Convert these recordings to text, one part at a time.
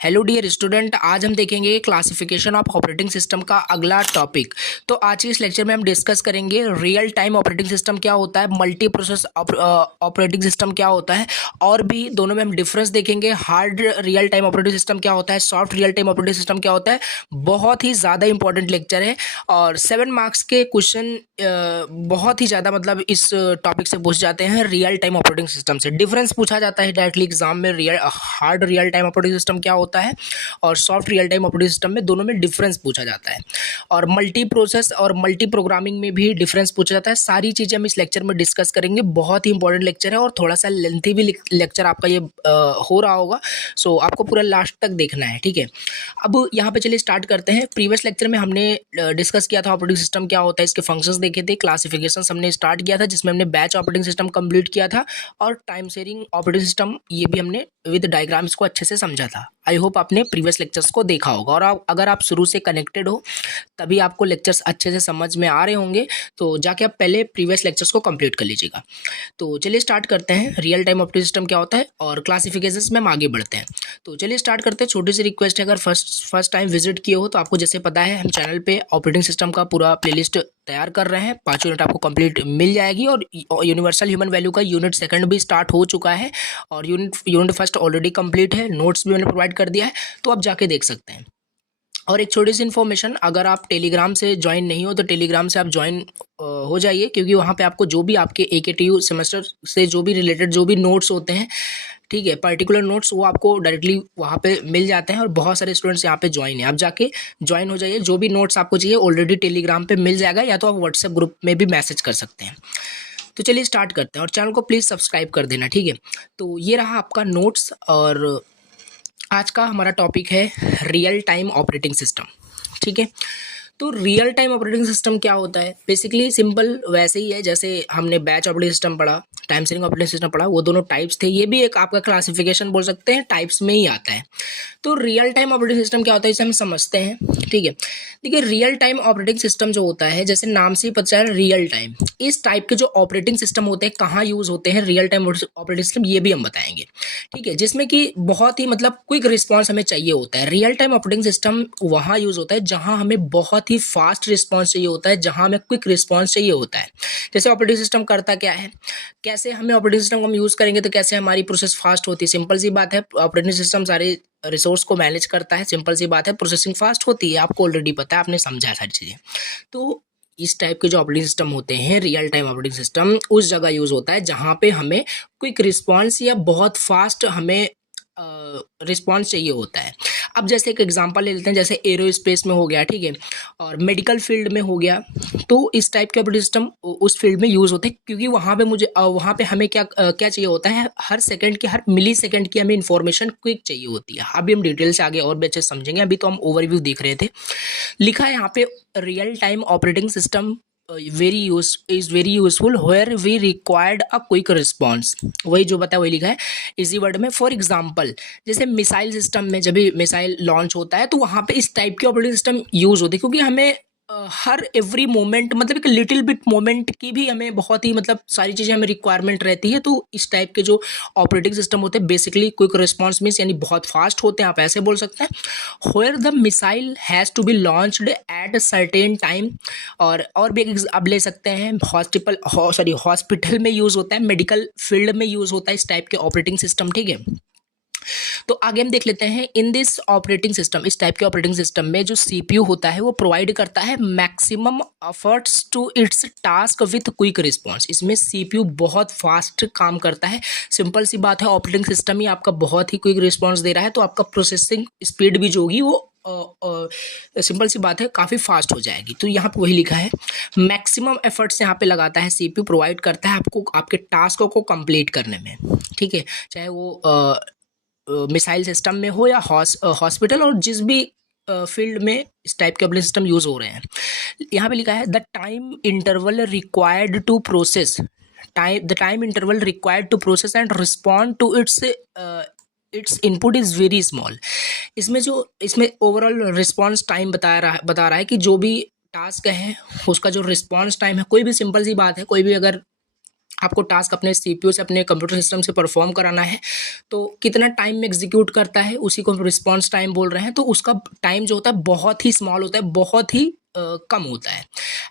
Hello dear student, आज हम देखेंगे क्लासिफिकेशन ऑफ ऑपरेटिंग सिस्टम का अगला टॉपिक। तो आज के इस लेक्चर में हम डिस्कस करेंगे रियल टाइम ऑपरेटिंग सिस्टम क्या होता है, मल्टी प्रोसेस ऑपरेटिंग सिस्टम क्या होता है, और भी दोनों में हम डिफरेंस देखेंगे। Hard real time operating system क्या होता है, soft real time operating system क्या होता है। बहुत ही ज़्यादा इंपॉर्टेंट लेक्चर है और 7 मार्क्स के क्वेश्चन बहुत ही ज़्यादा मतलब इस टॉपिक से पूछ जाते हैं। रियल टाइम ऑपरेटिंग सिस्टम से डिफरेंस पूछा जाता है डायरेक्टली एग्जाम में। Hard real time operating system क्या होता है और soft real time operating system में, दोनों में डिफरेंस पूछा जाता है। और मल्टी प्रोसेस और मल्टी प्रोग्रामिंग में भी डिफरेंस पूछा जाता है। सारी चीज़ें हम इस लेक्चर में डिस्कस करेंगे। बहुत ही इंपॉर्टेंट लेक्चर है और थोड़ा सा लेंथी भी लेक्चर आपका ये हो रहा होगा। सो आपको पूरा लास्ट तक देखना है, ठीक है। अब यहाँ पे चलिए स्टार्ट करते हैं। प्रीवियस लेक्चर में हमने डिस्कस किया था ऑपरेटिंग सिस्टम क्या होता है, इसके फंक्शंस देखे थे, क्लासिफिकेशन हमने स्टार्ट किया था जिसमें हमने बैच ऑपरेटिंग सिस्टम कंप्लीट किया था, और टाइम शेयरिंग ऑपरेटिंग सिस्टम ये भी हमने विद डायग्राम्स को अच्छे से समझा था। आई होप आपने प्रीवियस लेक्चर्स को देखा होगा, और अगर आप शुरू से कनेक्टेड हो तभी आपको लेक्चर्स अच्छे से समझ में आ रहे होंगे। तो जाके आप पहले प्रीवियस लेक्चर्स को कंप्लीट कर लीजिएगा। तो चलिए स्टार्ट करते हैं। रियल टाइम ऑपरेटिंग सिस्टम क्या होता है और क्लासिफिकेशंस में हम आगे बढ़ते हैं। तो चलिए स्टार्ट करते हैं। छोटी सी रिक्वेस्ट है, अगर फर्स्ट टाइम विजिट किए हो तो आपको जैसे पता है हम चैनल पे ऑपरेटिंग सिस्टम का पूरा प्लेलिस्ट तैयार कर रहे हैं। 5 यूनिट आपको कंप्लीट मिल जाएगी, और यूनिवर्सल ह्यूमन वैल्यू का यूनिट सेकंड भी स्टार्ट हो चुका है, और यूनिट फर्स्ट ऑलरेडी कंप्लीट है। नोट्स भी मैंने प्रोवाइड कर दिया है, तो आप जाके देख सकते हैं। और एक छोटी सी इन्फॉर्मेशन, अगर आप टेलीग्राम से ज्वाइन नहीं हो तो टेलीग्राम से आप ज्वाइन हो जाइए, क्योंकि वहाँ पे आपको जो भी आपके AKTU सेमेस्टर से जो भी रिलेटेड जो भी नोट्स होते हैं, ठीक है, पर्टिकुलर नोट्स, वो आपको डायरेक्टली वहाँ पे मिल जाते हैं। और बहुत सारे स्टूडेंट्स यहाँ पे ज्वाइन है, आप जाके ज्वाइन हो जाइए। जो भी नोट्स आपको चाहिए ऑलरेडी टेलीग्राम पे मिल जाएगा, या तो आप व्हाट्सएप ग्रुप में भी मैसेज कर सकते हैं। तो चलिए स्टार्ट करते हैं, और चैनल को प्लीज़ सब्सक्राइब कर देना, ठीक है। तो ये रहा आपका नोट्स, और आज का हमारा टॉपिक है रियल टाइम ऑपरेटिंग सिस्टम, ठीक है। तो रियल टाइम ऑपरेटिंग सिस्टम क्या होता है, बेसिकली सिंपल वैसे ही है जैसे हमने बैच ऑपरेटिंग सिस्टम पढ़ा, टाइम शेयरिंग ऑपरेटिंग सिस्टम पढ़ा, वो दोनों टाइप्स थे। ये भी एक आपका क्लासिफिकेशन बोल सकते हैं, टाइप्स में ही आता है। तो रियल टाइम ऑपरेटिंग सिस्टम क्या होता है इसे हम समझते हैं, ठीक है। देखिए, रियल टाइम ऑपरेटिंग सिस्टम जो होता है, जैसे नाम से ही पता चल रहा है रियल टाइम, इस टाइप के जो ऑपरेटिंग सिस्टम होते हैं कहाँ यूज़ होते हैं रियल टाइम ऑपरेटिंग सिस्टम, ये भी हम बताएंगे, ठीक है। जिसमें कि बहुत ही मतलब क्विक रिस्पॉन्स हमें चाहिए होता है। रियल टाइम ऑपरेटिंग सिस्टम वहाँ यूज़ होता है जहाँ हमें बहुत ही फास्ट रिस्पॉन्स चाहिए होता है, जहाँ हमें क्विक रिस्पॉन्स चाहिए होता है। जैसे ऑपरेटिंग सिस्टम करता क्या है, कैसे हमें ऑपरेटिंग सिस्टम को हम यूज़ करेंगे तो कैसे हमारी प्रोसेस फास्ट होती है। सिंपल सी बात है, ऑपरेटिंग सिस्टम सारे रिसोर्स को मैनेज करता है। सिंपल सी बात है, प्रोसेसिंग फास्ट होती है, आपको ऑलरेडी पता है, आपने समझा है सारी चीज़ें। तो इस टाइप के जो ऑपरेटिंग सिस्टम होते हैं, रियल टाइम ऑपरेटिंग सिस्टम, उस जगह यूज़ होता है जहाँ पे हमें क्विक रिस्पॉन्स या बहुत फास्ट हमें रिस्पॉन्स चाहिए होता है। अब जैसे एक एग्जांपल ले लेते हैं, जैसे एरोस्पेस में हो गया, ठीक है, और मेडिकल फील्ड में हो गया। तो इस टाइप के ऑपरेटिंग सिस्टम उस फील्ड में यूज़ होते हैं, क्योंकि वहाँ पे वहाँ पे हमें क्या चाहिए होता है, हर सेकंड की, हर मिली सेकंड की हमें इंफॉर्मेशन क्विक चाहिए होती है। अभी हम डिटेल से आगे और भी अच्छे से समझेंगे, अभी तो हम ओवरव्यू देख रहे थे। लिखा है यहाँ पे, real time operating system is very useful where we required a quick response. वही जो बताया वही लिखा है इजी वर्ड में। फॉर एग्जाम्पल, जैसे मिसाइल सिस्टम में जब भी मिसाइल लॉन्च होता है तो वहाँ पे इस टाइप के ऑपरेटिंग सिस्टम यूज होते हैं, क्योंकि हमें हर एवरी मोमेंट, मतलब एक लिटिल बिट मोमेंट की भी हमें बहुत ही मतलब सारी चीज़ें हमें रिक्वायरमेंट रहती है। तो इस टाइप के जो ऑपरेटिंग सिस्टम होते हैं बेसिकली क्विक रिस्पॉन्स मीन्स यानी बहुत फास्ट होते हैं, आप ऐसे बोल सकते हैं। Where the missile has to be launched at a certain time. और भी अब ले सकते हैं, हॉस्पिटल में यूज़ होता है, मेडिकल फील्ड में यूज़ होता है इस टाइप के ऑपरेटिंग सिस्टम, ठीक है। तो आगे हम देख लेते हैं, इन दिस ऑपरेटिंग सिस्टम, इस टाइप के ऑपरेटिंग सिस्टम में जो CPU होता है वो प्रोवाइड करता है maximum efforts to its task with quick response. इसमें CPU बहुत फास्ट काम करता है। सिंपल सी बात है, ऑपरेटिंग सिस्टम ही आपका बहुत ही क्विक रिस्पॉन्स दे रहा है, तो आपका प्रोसेसिंग स्पीड भी जो होगी वो सिंपल सी बात है काफ़ी फास्ट हो जाएगी। तो यहाँ पे वही लिखा है, मैक्सिमम एफर्ट्स यहाँ पे लगाता है CPU, प्रोवाइड करता है आपको आपके टास्कों को कंप्लीट करने में, ठीक है। चाहे वो मिसाइल सिस्टम में हो या हॉस्पिटल, और जिस भी फील्ड में इस टाइप के ऑपरेटिंग सिस्टम यूज़ हो रहे हैं। यहाँ पे लिखा है, the time interval required to process and respond to its input is very small. इसमें ओवरऑल रिस्पॉन्स टाइम बता रहा है कि जो भी टास्क है उसका जो रिस्पॉन्स टाइम है, कोई भी सिंपल सी बात है, कोई भी अगर आपको टास्क अपने सीपीयू से अपने कंप्यूटर सिस्टम से परफॉर्म कराना है, तो कितना टाइम में एग्जीक्यूट करता है उसी को हम रिस्पॉन्स टाइम बोल रहे हैं। तो उसका टाइम जो होता है बहुत ही स्मॉल होता है, बहुत ही कम होता है।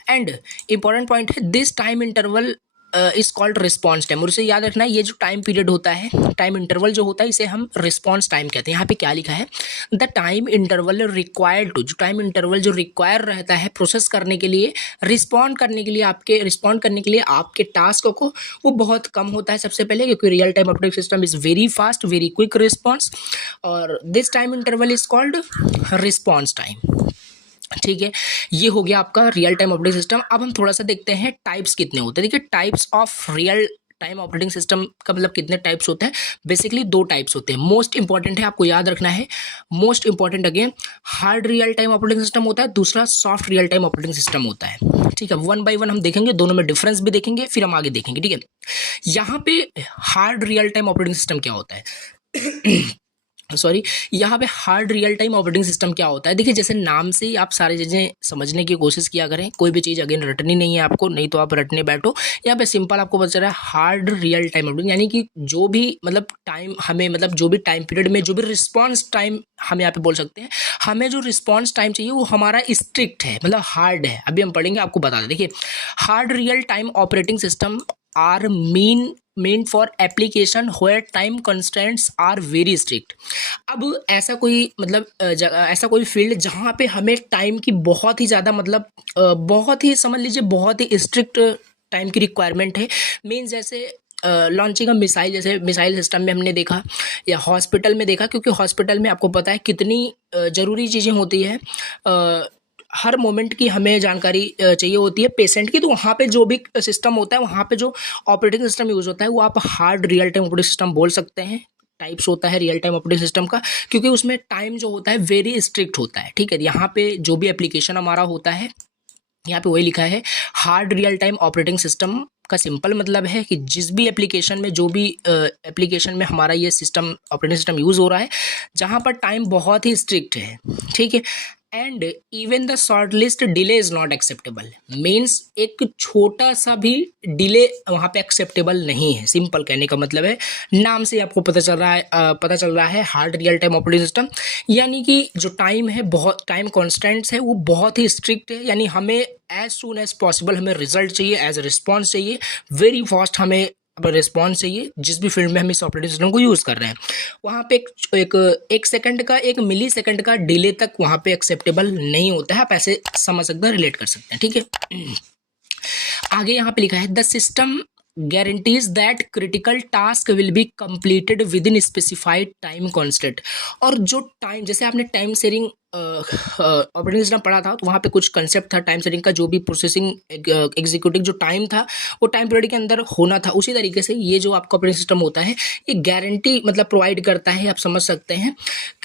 एंड इंपॉर्टेंट पॉइंट है, this time interval is called response time. और इसे याद रखना है, ये जो टाइम पीरियड होता है, टाइम इंटरवल जो होता है, इसे हम रिस्पॉन्स टाइम कहते हैं। यहाँ पे क्या लिखा है, the time interval required to, जो टाइम इंटरवल जो रिक्वायर रहता है प्रोसेस करने के लिए, रिस्पॉन्ड करने के लिए, आपके टास्क को, वो बहुत कम होता है सबसे पहले, क्योंकि real time operating system is very fast, very quick response, और this time interval is called response time. ठीक है, ये हो गया आपका रियल टाइम ऑपरेटिंग सिस्टम। अब हम थोड़ा सा देखते हैं टाइप्स कितने होते हैं। देखिए, types of real time operating system का मतलब कितने टाइप्स होते हैं। बेसिकली 2 टाइप्स होते हैं। मोस्ट इंपॉर्टेंट है, आपको याद रखना है, most important again, hard real time operating system होता है, दूसरा soft real time operating system होता है। ठीक है, 1 बाय 1 हम देखेंगे, दोनों में डिफरेंस भी देखेंगे, फिर हम आगे देखेंगे। ठीक है, यहाँ पे hard real time operating system क्या होता है सॉरी, यहाँ पे hard real time operating system क्या होता है। देखिए, जैसे नाम से ही आप सारी चीज़ें समझने की कोशिश किया करें, कोई भी चीज़ अगेन रटनी नहीं है आपको, नहीं तो आप रटने बैठो। यहाँ पे सिंपल आपको पता चल रहा है हार्ड रियल टाइम ऑपरेटिंग, यानी कि जो भी मतलब टाइम हमें, मतलब जो भी टाइम पीरियड में जो भी रिस्पॉन्स टाइम हम यहाँ पे बोल सकते हैं, हमें जो रिस्पॉन्स टाइम चाहिए वो हमारा स्ट्रिक्ट है, मतलब हार्ड है। अभी हम पढ़ेंगे, आपको बता दें। देखिए, hard real time operating system are meant for application where time constraints are very strict। अब ऐसा कोई मतलब ऐसा कोई फील्ड जहाँ पे हमें टाइम की बहुत ही ज़्यादा, मतलब बहुत ही, समझ लीजिए, बहुत ही स्ट्रिक्ट टाइम की रिक्वायरमेंट है। मीन्स जैसे लॉन्चिंग ऑफ मिसाइल, जैसे मिसाइल सिस्टम में हमने देखा, या हॉस्पिटल में देखा, क्योंकि हॉस्पिटल में आपको पता है कितनी ज़रूरी चीज़ें होती है, हर मोमेंट की हमें जानकारी चाहिए होती है पेशेंट की। तो वहाँ पे जो भी सिस्टम होता है, वहाँ पे जो ऑपरेटिंग सिस्टम यूज़ होता है, वो आप hard real time operating system बोल सकते हैं। टाइप्स होता है रियल टाइम ऑपरेटिंग सिस्टम का, क्योंकि उसमें टाइम जो होता है वेरी स्ट्रिक्ट होता है। ठीक है, यहाँ पे जो भी एप्लीकेशन हमारा होता है, यहाँ पे वही लिखा है hard real time operating system का सिंपल मतलब है कि जिस भी एप्लीकेशन में, जो भी एप्लीकेशन में हमारा ये सिस्टम ऑपरेटिंग सिस्टम यूज़ हो रहा है, जहाँ पर टाइम बहुत ही स्ट्रिक्ट है। ठीक है, and even the short list delay is not acceptable. Means एक छोटा सा भी डिले वहाँ पे एक्सेप्टेबल नहीं है। सिंपल कहने का मतलब है, नाम से आपको पता चल रहा है hard real time operating system, यानी कि जो टाइम है, बहुत टाइम कॉन्स्टेंट्स है, वो बहुत ही स्ट्रिक्ट है। यानी हमें एज सुन एज पॉसिबल हमें रिजल्ट चाहिए, एज रिस्पॉन्स चाहिए, वेरी फास्ट हमें रिस्पॉन्स चाहिए। जिस भी फील्ड में हम इस ऑपरेटिंग सिस्टम को यूज़ कर रहे हैं, वहाँ पे एक सेकंड का, 1 मिली सेकंड का डिले तक वहाँ पे एक्सेप्टेबल नहीं होता है। आप ऐसे समझ सकते हैं, रिलेट कर सकते हैं। ठीक है, आगे यहाँ पे लिखा है the system guarantees that critical task will be completed within specified time constant। और जो टाइम, जैसे आपने टाइम शेयरिंग ऑपरेटिंग सिस्टम पढ़ा था, तो वहाँ पे कुछ कंसेप्ट था टाइम शेयरिंग का, जो भी प्रोसेसिंग एग्जीक्यूटिंग जो टाइम था, वो टाइम पीरियड के अंदर होना था। उसी तरीके से ये जो आपका ऑपरेटिंग सिस्टम होता है, ये गारंटी मतलब प्रोवाइड करता है, आप समझ सकते हैं।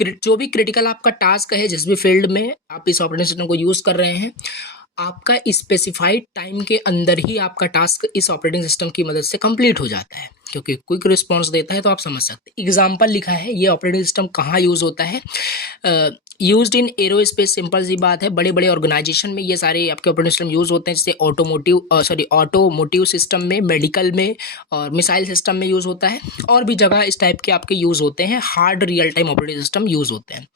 जो भी क्रिटिकल आपका टास्क है, जिस भी फील्ड में आप इस ऑपरेटिंग सिस्टम को यूज़ कर रहे हैं, आपका स्पेसिफाइड टाइम के अंदर ही आपका टास्क इस ऑपरेटिंग सिस्टम की मदद से कंप्लीट हो जाता है, क्योंकि क्विक रिस्पांस देता है। तो आप समझ सकते हैं। एग्जांपल लिखा है, ये ऑपरेटिंग सिस्टम कहाँ यूज़ होता है, यूज्ड इन एरोस्पेस। सिंपल सी बात है, बड़े बड़े ऑर्गेनाइजेशन में ये सारे आपके ऑपरेटिंग सिस्टम यूज़ होते हैं, जैसे ऑटोमोटिव सिस्टम में, मेडिकल में, और मिसाइल सिस्टम में यूज़ होता है, और भी जगह इस टाइप के आपके यूज़ होते हैं, hard real time operating system use होते हैं।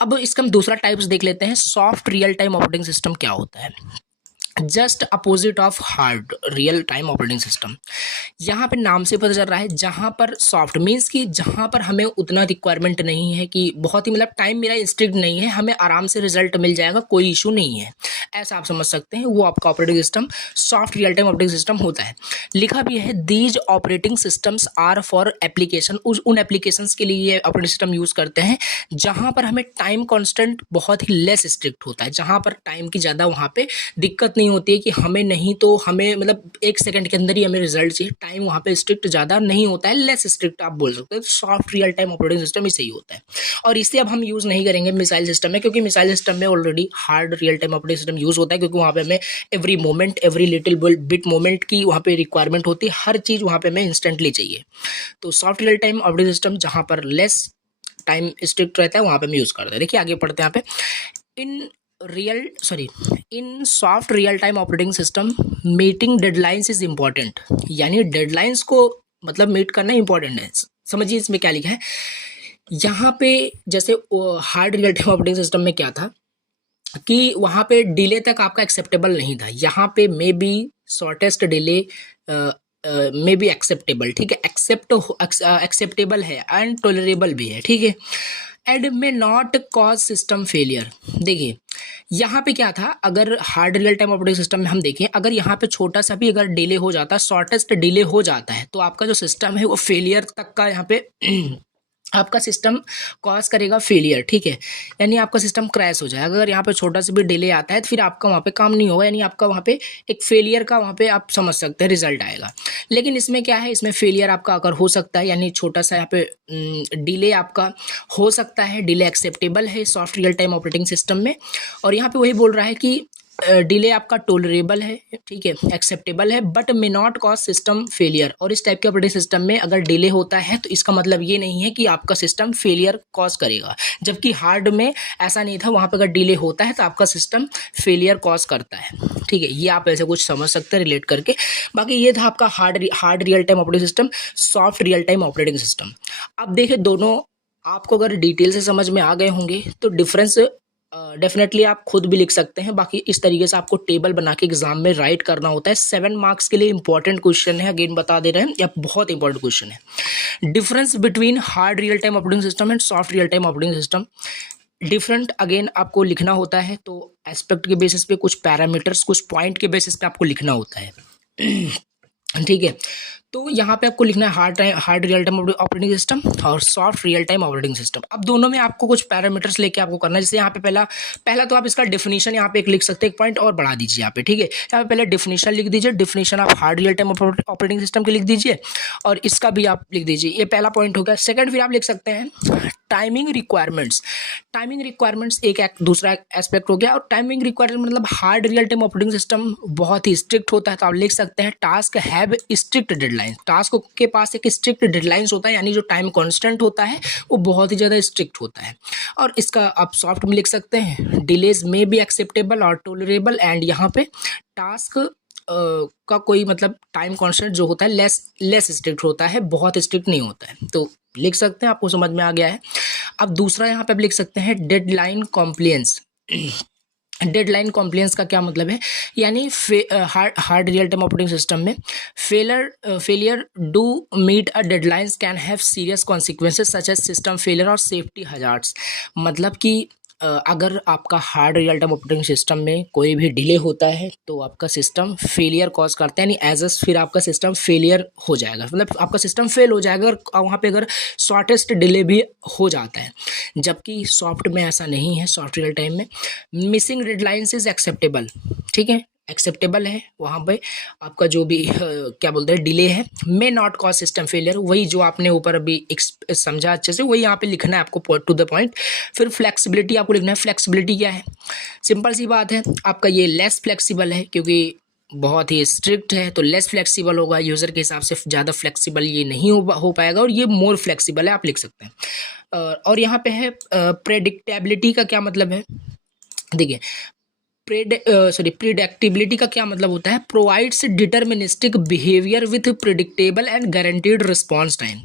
अब इसका हम दूसरा टाइप्स देख लेते हैं, soft real time operating system क्या होता है। Just opposite of hard real time operating system. यहाँ पे नाम से पता चल रहा है, जहाँ पर सॉफ्ट मीन्स कि जहाँ पर हमें उतना रिक्वायरमेंट नहीं है, कि बहुत ही मतलब टाइम मेरा स्ट्रिक्ट नहीं है, हमें आराम से रिजल्ट मिल जाएगा, कोई इशू नहीं है, ऐसा आप समझ सकते हैं। वो आपका operating system soft real time operating system होता है। लिखा भी है these operating systems are for application. उन एप्लीकेशंस के लिए ये ऑपरेटिंग सिस्टम यूज़ करते हैं जहाँ पर हमें टाइम कॉन्स्टेंट बहुत ही लेस स्ट्रिक्ट होता है, जहाँ पर टाइम की ज़्यादा वहाँ पे दिक्कत नहीं होती है कि हमें नहीं तो हमें मतलब 1 सेकंड के अंदर ही हमें रिजल्ट चाहिए। टाइम वहाँ पे स्ट्रिक्ट ज़्यादा नहीं होता है, लेस स्ट्रिक्ट आप बोल सकते हैं। तो soft real time operating system इसे ही होता है, और इसे अब हम यूज़ नहीं करेंगे मिसाइल सिस्टम में, क्योंकि मिसाइल सिस्टम में already hard real time operating system use होता है, क्योंकि वहाँ पे हमें every moment, every little bit moment की वहाँ पे रिक्वायरमेंट होती है, हर चीज़ वहाँ पे हमें इंस्टेंटली चाहिए। तो soft real time operating system जहाँ पर लेस टाइम स्ट्रिक्ट रहता है, वहाँ पे हम यूज़ करते हैं। देखिए आगे पढ़ते हैं यहाँ पे, in in soft real time operating system meeting deadlines is important, यानी डेडलाइंस को मतलब मीट करना इंपॉर्टेंट है। समझिए इसमें क्या लिखा है यहाँ पे। जैसे hard real time operating system में क्या था कि वहाँ पे डिले तक आपका एक्सेप्टेबल नहीं था, यहाँ पे may be shortest delay may be acceptable, ठीक है, एक्सेप्टेबल है एंड टॉलरेबल भी है, ठीक है, and may not cause system failure. देखिए यहाँ पे क्या था, अगर hard real time operating system में हम देखें, अगर यहाँ पे छोटा सा भी अगर डिले हो जाता है, शॉर्टेस्ट डिले हो जाता है, तो आपका जो सिस्टम है वो फेलियर तक का यहाँ पे आपका सिस्टम कॉज करेगा फेलियर, ठीक है, यानी आपका सिस्टम क्रैश हो जाएगा। अगर यहाँ पे छोटा सा भी डिले आता है तो फिर आपका वहाँ पे काम नहीं होगा, यानी आपका वहाँ पे एक फेलियर का वहाँ पे आप समझ सकते हैं रिजल्ट आएगा। लेकिन इसमें क्या है, इसमें फेलियर आपका अगर हो सकता है, यानी छोटा सा यहाँ पे डिले आपका हो सकता है, डिले एक्सेप्टेबल है soft real time operating system में। और यहाँ पे वही बोल रहा है कि डिले आपका टोलरेबल है, ठीक है, एक्सेप्टेबल है, but may not cause system failure. और इस टाइप के ऑपरेटिंग सिस्टम में अगर डिले होता है तो इसका मतलब ये नहीं है कि आपका सिस्टम फेलियर कॉज करेगा, जबकि हार्ड में ऐसा नहीं था, वहाँ पर अगर डिले होता है तो आपका सिस्टम फेलियर कॉज करता है, ठीक है। ये आप ऐसे कुछ समझ सकते हैं रिलेट करके। बाकी ये था आपका hard real time operating system, soft real time operating system. अब देखिए दोनों आपको अगर डिटेल से समझ में आ गए होंगे तो डिफरेंस डेफिनेटली आप खुद भी लिख सकते हैं। बाकी इस तरीके से आपको टेबल बना के एग्जाम में राइट करना होता है। 7 मार्क्स के लिए इंपॉर्टेंट क्वेश्चन है, अगेन बता दे रहे हैं, या बहुत इंपॉर्टेंट क्वेश्चन है। Difference between hard real time operating system and soft real time operating system. Different again आपको लिखना होता है, तो एस्पेक्ट के बेसिस पे, कुछ पैरामीटर्स, कुछ पॉइंट के बेसिस पे आपको लिखना होता है, ठीक है। तो यहाँ पे आपको लिखना है hard real time operating system और soft real time operating system. अब दोनों में आपको कुछ पैरामीटर्स लेके आपको करना है। जैसे यहाँ पे पहला तो आप इसका डेफिनेशन यहाँ पे एक लिख सकते हैं, एक पॉइंट और बढ़ा दीजिए यहाँ पे, ठीक है। यहाँ पे पहले डेफिनेशन लिख दीजिए, डेफिनेशन आप hard real time operating system के लिख दीजिए और इसका भी आप लिख दीजिए। ये पहला पॉइंट हो गया। सेकंड फिर आप लिख सकते हैं टाइमिंग रिक्वायरमेंट्स। टाइमिंग रिक्वायरमेंट्स एक दूसरा एस्पेक्ट हो गया। और टाइमिंग रिक्वायरमेंट मतलब hard real time operating system बहुत ही स्ट्रिक्ट होता है, तो आप लिख सकते हैं task have strict deadline. Task के पास एक स्ट्रिक्ट डेडलाइंस होता है, यानी जो टाइम कांस्टेंट होता है वो बहुत ही ज़्यादा स्ट्रिक्ट होता है। और इसका आप सॉफ्ट में लिख सकते हैं डिलेज में बी एक्सेप्टेबल और टोलरेबल, एंड यहाँ पे टास्क का कोई मतलब टाइम कांस्टेंट जो होता है लेस स्ट्रिक्ट होता है, बहुत स्ट्रिक्ट नहीं होता है। तो लिख सकते हैं, आपको समझ में आ गया है। अब दूसरा यहाँ पे आप लिख सकते हैं डेडलाइन कॉम्प्लियंस। डेडलाइन कॉम्प्लियंस का क्या मतलब है, यानी hard real time operating system में failure do meet a deadlines can have serious consequences such as system failure और सेफ्टी हजार्ड्स। मतलब कि अगर आपका hard real time operating system में कोई भी डिले होता है तो आपका सिस्टम फेलियर कॉज करता है, यानी एज अ फिर आपका सिस्टम फेलियर हो जाएगा, मतलब आपका सिस्टम फेल हो जाएगा और वहाँ पे अगर शॉर्टेस्ट डिले भी हो जाता है। जबकि सॉफ्ट में ऐसा नहीं है। सॉफ्ट रियल टाइम में मिसिंग डेडलाइंस इज एक्सेप्टेबल, ठीक है, एक्सेप्टेबल है। वहाँ पे आपका जो भी क्या बोलते हैं डिले है, may not cause system failure, वही जो आपने ऊपर अभी समझा अच्छे से, वही यहाँ पे लिखना है आपको टू द पॉइंट। फिर फ्लेक्सिबिलिटी आपको लिखना है। फ्लेक्सिबिलिटी क्या है, सिंपल सी बात है, आपका ये लेस फ्लेक्सिबल है क्योंकि बहुत ही स्ट्रिक्ट है, तो लेस फ्लेक्सिबल होगा, यूज़र के हिसाब से ज़्यादा फ्लेक्सिबल ये नहीं हो पाएगा, और ये मोर फ्लेक्सिबल है, आप लिख सकते हैं। और यहाँ पे है प्रेडिक्टेबिलिटी का क्या मतलब है, देखिए प्रिडिक्टेबिलिटी का क्या मतलब होता है, provides deterministic behaviour with predictable and guaranteed response time.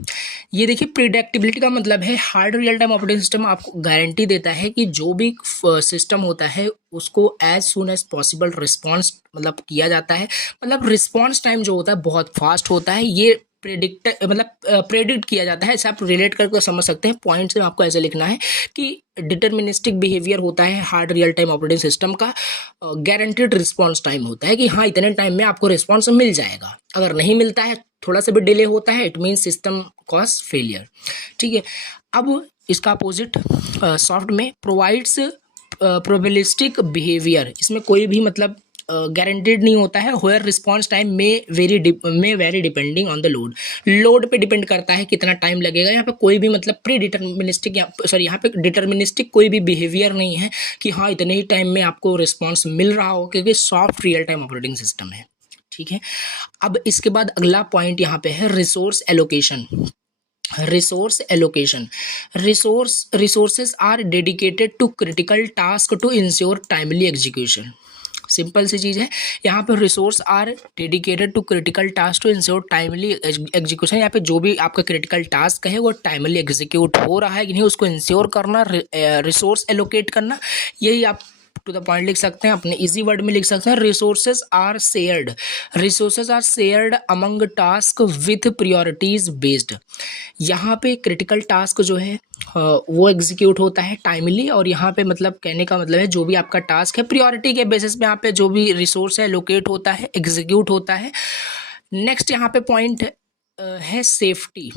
ये देखिए प्रिडिक्टेबिलिटी का मतलब है hard real time operating system आपको गारंटी देता है कि जो भी सिस्टम होता है उसको as soon as possible response मतलब किया जाता है, मतलब रिस्पॉन्स टाइम जो होता है बहुत फास्ट होता है। ये प्रेडिक्ट किया जाता है। ऐसे आप रिलेट करके समझ सकते हैं। पॉइंट्स में आपको ऐसे लिखना है कि डिटर्मिनिस्टिक बिहेवियर होता है hard real time operating system का, गारंटीड रिस्पॉन्स टाइम होता है कि हाँ इतने टाइम में आपको रिस्पॉन्स मिल जाएगा, अगर नहीं मिलता है थोड़ा सा भी डिले होता है it mean system cause failure, ठीक है। अब इसका अपोजिट सॉफ्ट में प्रोवाइड्स प्रोबेबिलिस्टिक बिहेवियर, इसमें कोई भी मतलब गारंटेड नहीं होता है। होयर रिस्पॉन्स टाइम में very depending on the load पे डिपेंड करता है कितना टाइम लगेगा। यहाँ पे कोई भी मतलब प्री डिटर्मिनिस्टिक यहाँ पे डिटर्मिनिस्टिक कोई भी बिहेवियर नहीं है कि हाँ इतने ही टाइम में आपको रिस्पॉन्स मिल रहा हो, क्योंकि soft real time operating system है, ठीक है। अब इसके बाद अगला पॉइंट यहाँ पे है resource allocation. Resource allocation, resources are dedicated to critical task to ensure timely execution. Simple सी चीज़ है, यहाँ पे resource are dedicated to critical task to ensure timely execution. यहाँ पे जो भी आपका क्रिटिकल टास्क है वो टाइमली एग्जीक्यूट हो रहा है कि नहीं उसको इंश्योर करना, रिसोर्स एलोकेट करना, यही आप टू द पॉइंट लिख सकते हैं, अपने इजी वर्ड में लिख सकते हैं। Resources are shared among task with priorities based. यहाँ पे क्रिटिकल टास्क जो है वो एग्जीक्यूट होता है टाइमली, और यहाँ पे मतलब कहने का मतलब है जो भी आपका टास्क है प्रायोरिटी के बेसिस पे यहाँ पे जो भी रिसोर्स है लोकेट होता है, एग्जीक्यूट होता है। नेक्स्ट यहाँ पे पॉइंट है सेफ्टी,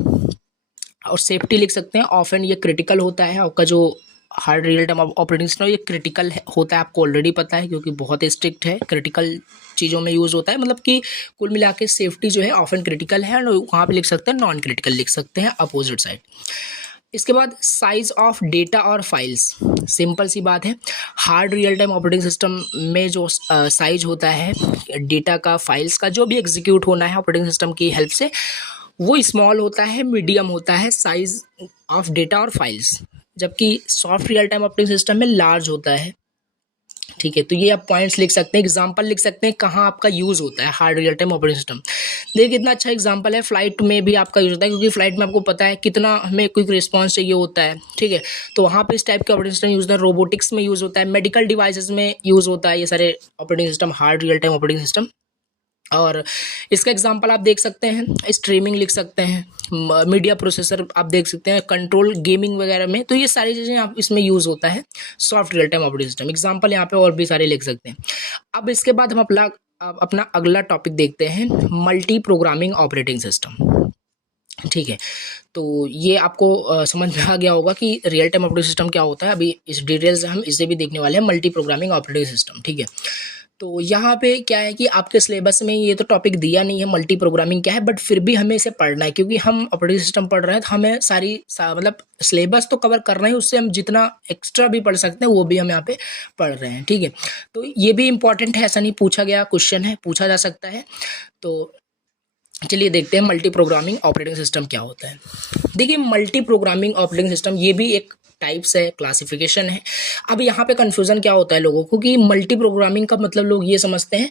और सेफ्टी लिख सकते हैं। ऑफन ये क्रिटिकल होता है, आपका जो hard real time operating system ये क्रिटिकल होता है, आपको ऑलरेडी पता है क्योंकि बहुत स्ट्रिक्ट है, क्रिटिकल चीज़ों में यूज़ होता है। मतलब कि कुल मिला के सेफ्टी जो है ऑफन क्रिटिकल है, और वहाँ पे लिख सकते हैं नॉन क्रिटिकल लिख सकते हैं अपोजिट साइड। इसके बाद साइज ऑफ डेटा और फाइल्स, सिंपल सी बात है, hard real time operating system में जो साइज होता है डेटा का, फाइल्स का, जो भी एग्जीक्यूट होना है ऑपरेटिंग सिस्टम की हेल्प से, वो स्मॉल होता है, मीडियम होता है साइज ऑफ डेटा और फाइल्स, जबकि soft real time operating system में लार्ज होता है। ठीक है, तो ये आप पॉइंट्स लिख सकते हैं, एग्जांपल लिख सकते हैं कहाँ आपका यूज़ होता है hard real time operating system. देखिए कितना अच्छा एग्जांपल है, फ्लाइट में भी आपका यूज़ होता है, क्योंकि फ्लाइट में आपको पता है कितना हमें क्विक रिस्पांस चाहिए होता है। ठीक है, तो वहाँ पे इस टाइप के ऑपरेटिंग सिस्टम यूज़ होता है, रोबोटिक्स में यूज़ होता है, मेडिकल डिवाइसेस में यूज़ होता है, ये सारे operating system hard real time operating system. और इसका एग्जांपल आप देख सकते हैं, स्ट्रीमिंग लिख सकते हैं, मीडिया प्रोसेसर आप देख सकते हैं, कंट्रोल गेमिंग वगैरह में, तो ये सारी चीज़ें आप इसमें यूज़ होता है soft real time operating system. Example यहाँ पे और भी सारे लिख सकते हैं। अब इसके बाद हम अपना अगला टॉपिक देखते हैं, मल्टी प्रोग्रामिंग ऑपरेटिंग सिस्टम। ठीक है, तो ये आपको समझ में आ गया होगा कि रियल टाइम ऑपरेटिंग सिस्टम क्या होता है। अभी इस डिटेल से हम इसे भी देखने वाले हैं, मल्टी प्रोग्रामिंग ऑपरेटिंग सिस्टम। ठीक है, तो यहाँ पे क्या है कि आपके सिलेबस में ये तो टॉपिक दिया नहीं है मल्टी प्रोग्रामिंग क्या है, बट फिर भी हमें इसे पढ़ना है, क्योंकि हम ऑपरेटिंग सिस्टम पढ़ रहे हैं, तो हमें मतलब सिलेबस तो कवर करना है, उससे हम जितना एक्स्ट्रा भी पढ़ सकते हैं वो भी हम यहाँ पे पढ़ रहे हैं। ठीक है, तो ये भी इंपॉर्टेंट है, ऐसा नहीं पूछा गया क्वेश्चन है, पूछा जा सकता है। तो चलिए देखते हैं मल्टी प्रोग्रामिंग ऑपरेटिंग सिस्टम क्या होता है। देखिए मल्टी प्रोग्रामिंग ऑपरेटिंग सिस्टम ये भी एक टाइप्स है, क्लासिफिकेशन है। अब यहाँ पे कन्फ्यूज़न क्या होता है लोगों को कि मल्टी प्रोग्रामिंग का मतलब लोग ये समझते हैं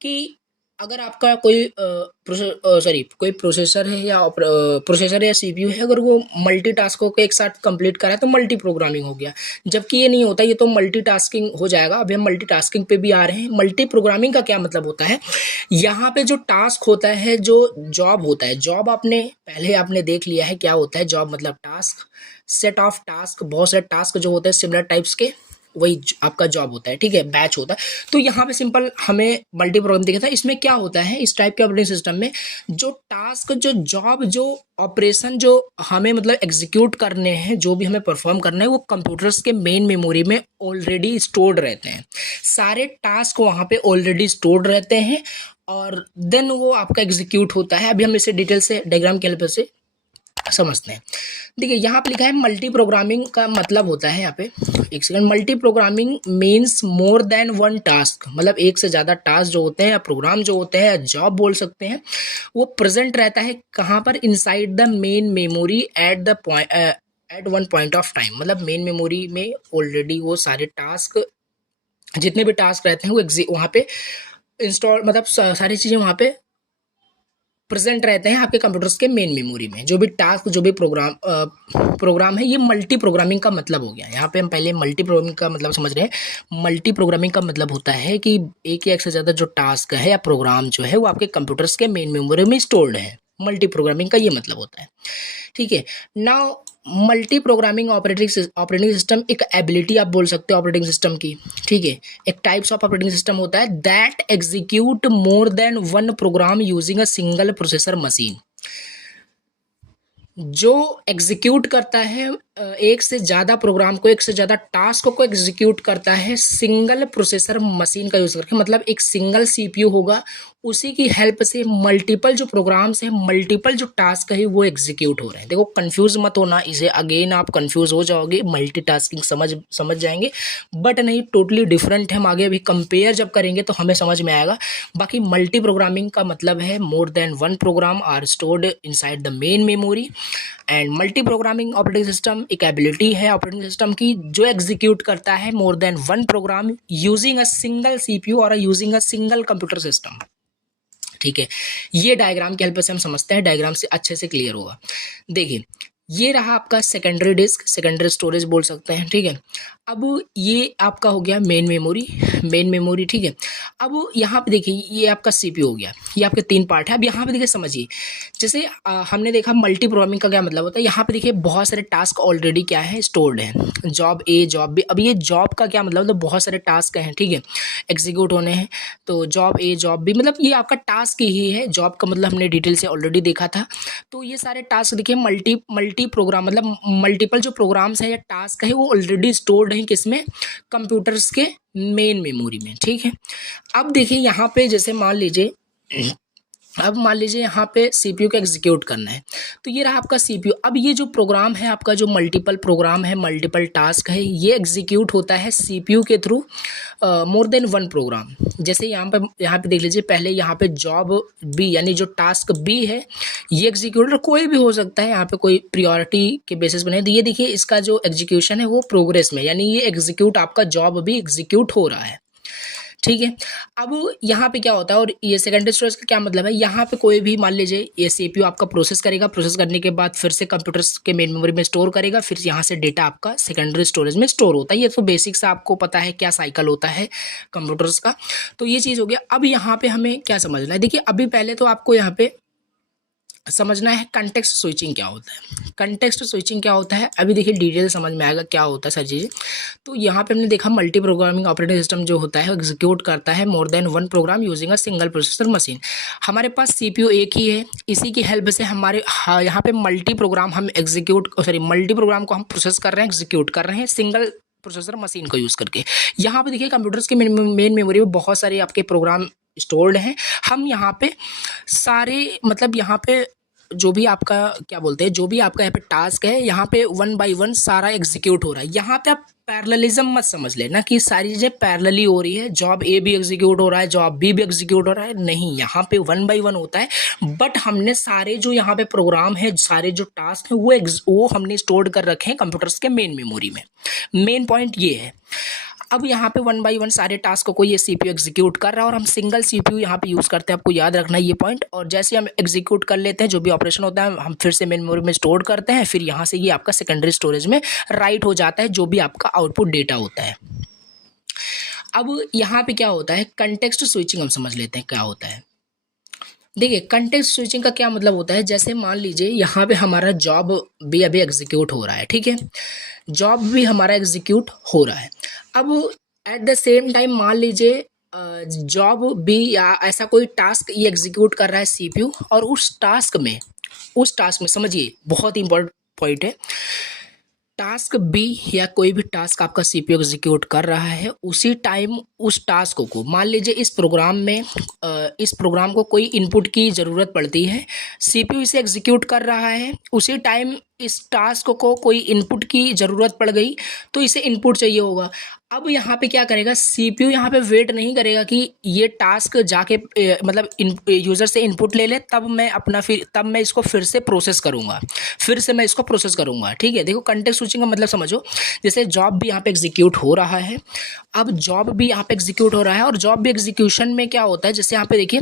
कि अगर आपका कोई कोई प्रोसेसर है या सीपीयू है, अगर वो मल्टीटास्कों को एक साथ कंप्लीट करा तो मल्टी प्रोग्रामिंग हो गया, जबकि ये नहीं होता, ये तो मल्टीटास्किंग हो जाएगा। अभी हम मल्टीटास्किंग पे भी आ रहे हैं। मल्टी प्रोग्रामिंग का क्या मतलब होता है, यहाँ पे जो टास्क होता है, जो जॉब होता है, जॉब आपने देख लिया है क्या होता है जॉब, मतलब टास्क, सेट ऑफ टास्क, बहुत सारे टास्क जो होते हैं सिमिलर टाइप्स के, वही आपका जॉब होता है। ठीक है, बैच होता है। तो यहाँ पे सिंपल हमें मल्टी प्रोग्राम दिखा था, इसमें क्या होता है इस टाइप के ऑपरेटिंग सिस्टम में, जो टास्क, जो जॉब, जो ऑपरेशन जो हमें मतलब एग्जीक्यूट करने हैं, जो भी हमें परफॉर्म करना है, वो कंप्यूटर्स के मेन मेमोरी में ऑलरेडी स्टोर्ड रहते हैं। सारे टास्क वहाँ पे ऑलरेडी स्टोर्ड रहते हैं, और देन वो आपका एग्जीक्यूट होता है। अभी हम इसे डिटेल से डायग्राम के हेल्प से समझते हैं। देखिए यहाँ पे लिखा है मल्टी प्रोग्रामिंग का मतलब होता है, यहाँ पे एक second, multi programming means more than one task, मतलब एक से ज़्यादा टास्क जो होते हैं या प्रोग्राम जो होते हैं या जॉब बोल सकते हैं, वो प्रेजेंट रहता है कहाँ पर, inside the main memory at one point of time. मतलब मेन मेमोरी में ऑलरेडी वो सारे टास्क, जितने भी टास्क रहते हैं वो वहाँ पे इंस्टॉल, मतलब सारी चीज़ें वहाँ पे प्रेजेंट रहते हैं आपके कंप्यूटर्स के मेन मेमोरी में। जो भी टास्क, जो भी प्रोग्राम है, ये मल्टी प्रोग्रामिंग का मतलब हो गया। यहाँ पे हम पहले मल्टी प्रोग्रामिंग का मतलब समझ रहे हैं। मल्टी प्रोग्रामिंग का मतलब होता है कि एक या एक से ज़्यादा जो टास्क है या प्रोग्राम जो है वो आपके कंप्यूटर्स के मेन मेमोरी में स्टोर्ड है। मल्टी प्रोग्रामिंग का ये मतलब होता है। ठीक है, now multi programming operating system एक एबिलिटी आप बोल सकते हो ऑपरेटिंग सिस्टम की। ठीक है, एक टाइप्स ऑफ ऑपरेटिंग सिस्टम होता है that execute more than one program using a single processor machine. जो एग्जीक्यूट करता है एक से ज़्यादा प्रोग्राम को, एक से ज़्यादा टास्क को एग्जीक्यूट करता है सिंगल प्रोसेसर मशीन का यूज़ करके। मतलब एक सिंगल सीपीयू होगा, उसी की हेल्प से मल्टीपल जो प्रोग्राम्स हैं, मल्टीपल जो टास्क है वो एग्जीक्यूट हो रहे हैं। देखो कंफ्यूज मत होना, इसे अगेन आप कंफ्यूज हो जाओगे, मल्टीटास्किंग समझ जाएंगे, बट नहीं, टोटली डिफरेंट है। हम आगे अभी कंपेयर जब करेंगे तो हमें समझ में आएगा। बाकी मल्टी प्रोग्रामिंग का मतलब है more than one program are stored inside the main memory and multi programming operating system एक एबिलिटी है ऑपरेटिंग सिस्टम की जो एग्जीक्यूट करता है more than one program using a single CPU और using a single computer system. ठीक है, ये डायग्राम की हेल्प से हम समझते हैं, डायग्राम से अच्छे से क्लियर होगा। देखिए ये रहा आपका सेकेंडरी डिस्क, सेकेंडरी स्टोरेज बोल सकते हैं। ठीक है, अब ये आपका हो गया मेन मेमोरी, मेन मेमोरी। ठीक है, अब यहाँ पे देखिए ये आपका सीपीयू हो गया, ये आपके तीन पार्ट है। अब यहाँ पे देखिए समझिए, जैसे हमने देखा मल्टी प्रोग्रामिंग का क्या मतलब होता है। यहाँ पे देखिए बहुत सारे टास्क ऑलरेडी क्या है स्टोर्ड है, जॉब ए जॉब बी। अब ये जॉब का क्या मतलब, तो बहुत सारे टास्क हैं, ठीक है, एग्जीक्यूट होने हैं। तो जॉब ए जॉब बी मतलब ये आपका टास्क ही है। जॉब का मतलब हमने डिटेल से ऑलरेडी देखा था। तो ये सारे टास्क देखिए मल्टी प्रोग्राम मतलब मल्टीपल जो प्रोग्राम्स है या टास्क है वो ऑलरेडी स्टोर्ड हैं किसमें, कंप्यूटर्स के मेन मेमोरी में। ठीक है, अब देखिए यहाँ पे जैसे मान लीजिए, अब मान लीजिए यहाँ पे सीपीयू को एग्जीक्यूट करना है, तो ये रहा आपका सीपीयू। अब ये जो प्रोग्राम है आपका, जो मल्टीपल प्रोग्राम है, मल्टीपल टास्क है, ये एग्जीक्यूट होता है सीपीयू के through more than one program. जैसे यहाँ पे देख लीजिए, पहले यहाँ पे जॉब बी यानी जो टास्क बी है ये एग्जीक्यूट कोई भी हो सकता है, यहाँ पे कोई प्रियोरिटी के बेसिस बने। तो ये देखिए इसका जो एग्जीक्यूशन है वो प्रोग्रेस में, यानी ये एग्जीक्यूट आपका जॉब भी एग्जीक्यूट हो रहा है। ठीक है, अब यहाँ पे क्या होता है, और ये सेकेंडरी स्टोरेज का क्या मतलब है, यहाँ पे कोई भी मान लीजिए ये सीपीयू आपका प्रोसेस करेगा, प्रोसेस करने के बाद फिर से कंप्यूटर्स के मेन मेमोरी में स्टोर करेगा, फिर यहाँ से डेटा आपका सेकेंडरी स्टोरेज में स्टोर होता है। ये तो बेसिक सा आपको पता है क्या साइकिल होता है कंप्यूटर्स का। तो ये चीज़ हो गया। अब यहाँ पे हमें क्या समझना है, देखिए अभी पहले तो आपको यहाँ पे समझना है कंटेक्स्ट स्विचिंग क्या होता है। कंटेक्स्ट स्विचिंग क्या होता है अभी देखिए डिटेल समझ में आएगा क्या होता है सारी चीज़ें। तो यहाँ पे हमने देखा मल्टी प्रोग्रामिंग ऑपरेटिंग सिस्टम जो होता है एग्जीक्यूट करता है more than one program using a single processor machine. हमारे पास सीपीयू एक ही है, इसी की हेल्प से हमारे यहाँ पे मल्टी प्रोग्राम हम मल्टी प्रोग्राम को हम प्रोसेस कर रहे हैं, एग्जीक्यूट कर रहे हैं सिंगल प्रोसेसर मशीन को यूज़ करके। यहाँ पे देखिए कंप्यूटर्स के मेन मेमोरी में बहुत सारे आपके प्रोग्राम स्टोर्ड हैं। हम यहाँ पे सारे मतलब यहाँ पे जो भी आपका क्या बोलते हैं, जो भी आपका यहाँ पे टास्क है, यहाँ पे वन बाय वन सारा एग्जीक्यूट हो रहा है। यहाँ पे आप पैरेललिज्म मत समझ लेना कि सारी चीज़ें पैरेलली हो रही है, जॉब ए भी एग्जीक्यूट हो रहा है, जॉब बी भी एग्जीक्यूट हो रहा है। नहीं, यहाँ पे वन बाय वन होता है, बट हमने सारे जो यहाँ पे प्रोग्राम है, सारे जो टास्क है वो हमने स्टोर्ड कर रखे हैं कंप्यूटर्स के मेन मेमोरी में। मेन पॉइंट ये है। अब यहाँ पे वन बाय वन सारे टास्क को ये सीपीयू एग्जीक्यूट कर रहा है और हम सिंगल सीपीयू यहाँ पे यूज़ करते हैं, आपको याद रखना है ये पॉइंट। और जैसे हम एग्जीक्यूट कर लेते हैं जो भी ऑपरेशन होता है हम फिर से मेन मेमोरी में स्टोर करते हैं, फिर यहाँ से ये आपका सेकेंडरी स्टोरेज में राइट हो जाता है जो भी आपका आउटपुट डेटा होता है। अब यहाँ पे क्या होता है, कंटेक्स्ट स्विचिंग हम समझ लेते हैं क्या होता है। देखिए कंटेक्स्ट स्विचिंग का क्या मतलब होता है, जैसे मान लीजिए यहाँ पे हमारा जॉब भी अभी एग्जीक्यूट हो रहा है। ठीक है, जॉब भी हमारा एग्जीक्यूट हो रहा है। अब एट द सेम टाइम मान लीजिए जॉब भी या ऐसा कोई टास्क ये एग्जीक्यूट कर रहा है सीपीयू, और उस टास्क में समझिए बहुत इंपॉर्टेंट पॉइंट है, टास्क बी या कोई भी टास्क आपका सीपीयू एग्जीक्यूट कर रहा है, उसी टाइम उस टास्क को मान लीजिए इस प्रोग्राम को कोई इनपुट की ज़रूरत पड़ती है, सीपीयू इसे एग्जीक्यूट कर रहा है, उसी टाइम इस टास्क को कोई इनपुट की ज़रूरत पड़ गई तो इसे इनपुट चाहिए होगा। अब यहाँ पे क्या करेगा, सीपीयू यहाँ पे वेट नहीं करेगा कि ये टास्क जाके मतलब यूज़र से इनपुट ले ले तब मैं इसको फिर से प्रोसेस करूँगा, ठीक है। देखो कंटेक्स्ट स्विचिंग का मतलब समझो, जैसे जॉब भी यहाँ पे एग्जीक्यूट हो रहा है। अब जॉब भी यहाँ पे एग्जीक्यूट हो रहा है और जॉब भी एग्जीक्यूशन में क्या होता है, जैसे यहाँ पे देखिए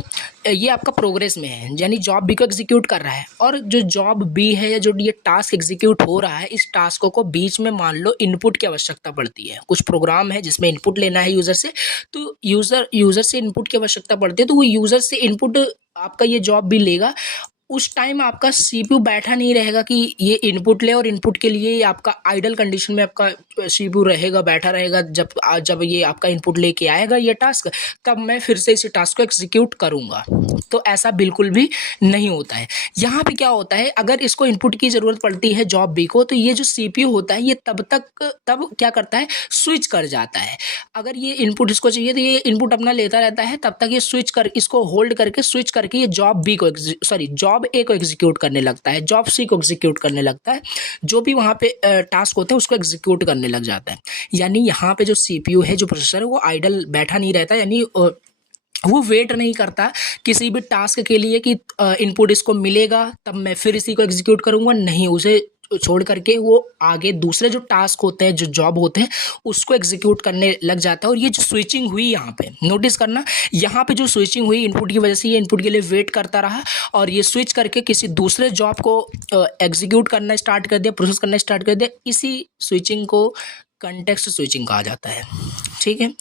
ये आपका प्रोग्रेस में है, यानी जॉब बी को एग्जीक्यूट कर रहा है, और जो जॉब बी है या जो ये टास्क एग्जीक्यूट हो रहा है, इस टास्क को बीच में मान लो इनपुट की आवश्यकता पड़ती है। कुछ प्रोग्राम है जिसमें इनपुट लेना है यूज़र से, तो यूज़र से इनपुट की आवश्यकता पड़ती है, तो वो यूज़र से इनपुट आपका ये जॉब भी लेगा। उस टाइम आपका सीपीयू बैठा नहीं रहेगा कि ये इनपुट ले, और इनपुट के लिए आपका आइडल कंडीशन में आपका सीपीयू बैठा रहेगा। जब ये आपका इनपुट लेके आएगा ये टास्क, तब मैं फिर से इस टास्क को एग्जीक्यूट करूँगा। तो ऐसा बिल्कुल भी नहीं होता है। यहाँ पे क्या होता है, अगर इसको इनपुट की ज़रूरत पड़ती है जॉब बी को, तो ये जो सीपीयू होता है ये तब क्या करता है, स्विच कर जाता है। अगर ये इनपुट इसको चाहिए तो ये इनपुट अपना लेता रहता है, तब तक ये इसको होल्ड करके स्विच करके ये जॉब ए को एग्जीक्यूट करने लगता है, जॉब सी को एग्जीक्यूट करने लगता है, जो भी वहाँ पे टास्क होते हैं उसको एग्जीक्यूट करने लग जाता है। यानी यहाँ पे जो सीपीयू है, जो प्रोसेसर है, वो आइडल बैठा नहीं रहता, यानी वो वेट नहीं करता किसी भी टास्क के लिए कि इनपुट इसको मिलेगा तब मैं फिर इसी को एग्जीक्यूट करूँगा, नहीं, उसे छोड़ करके वो आगे दूसरे जो टास्क होते हैं, जो जॉब होते हैं, उसको एग्जीक्यूट करने लग जाता है। और ये जो स्विचिंग हुई यहाँ पे नोटिस करना, यहाँ पे जो स्विचिंग हुई इनपुट की वजह से, ये इनपुट के लिए वेट करता रहा और ये स्विच करके किसी दूसरे जॉब को एग्जीक्यूट करना स्टार्ट कर दिया, प्रोसेस करना स्टार्ट कर दिया। इसी स्विचिंग को कंटेक्स्ट स्विचिंग कहा जाता है। ठीक है,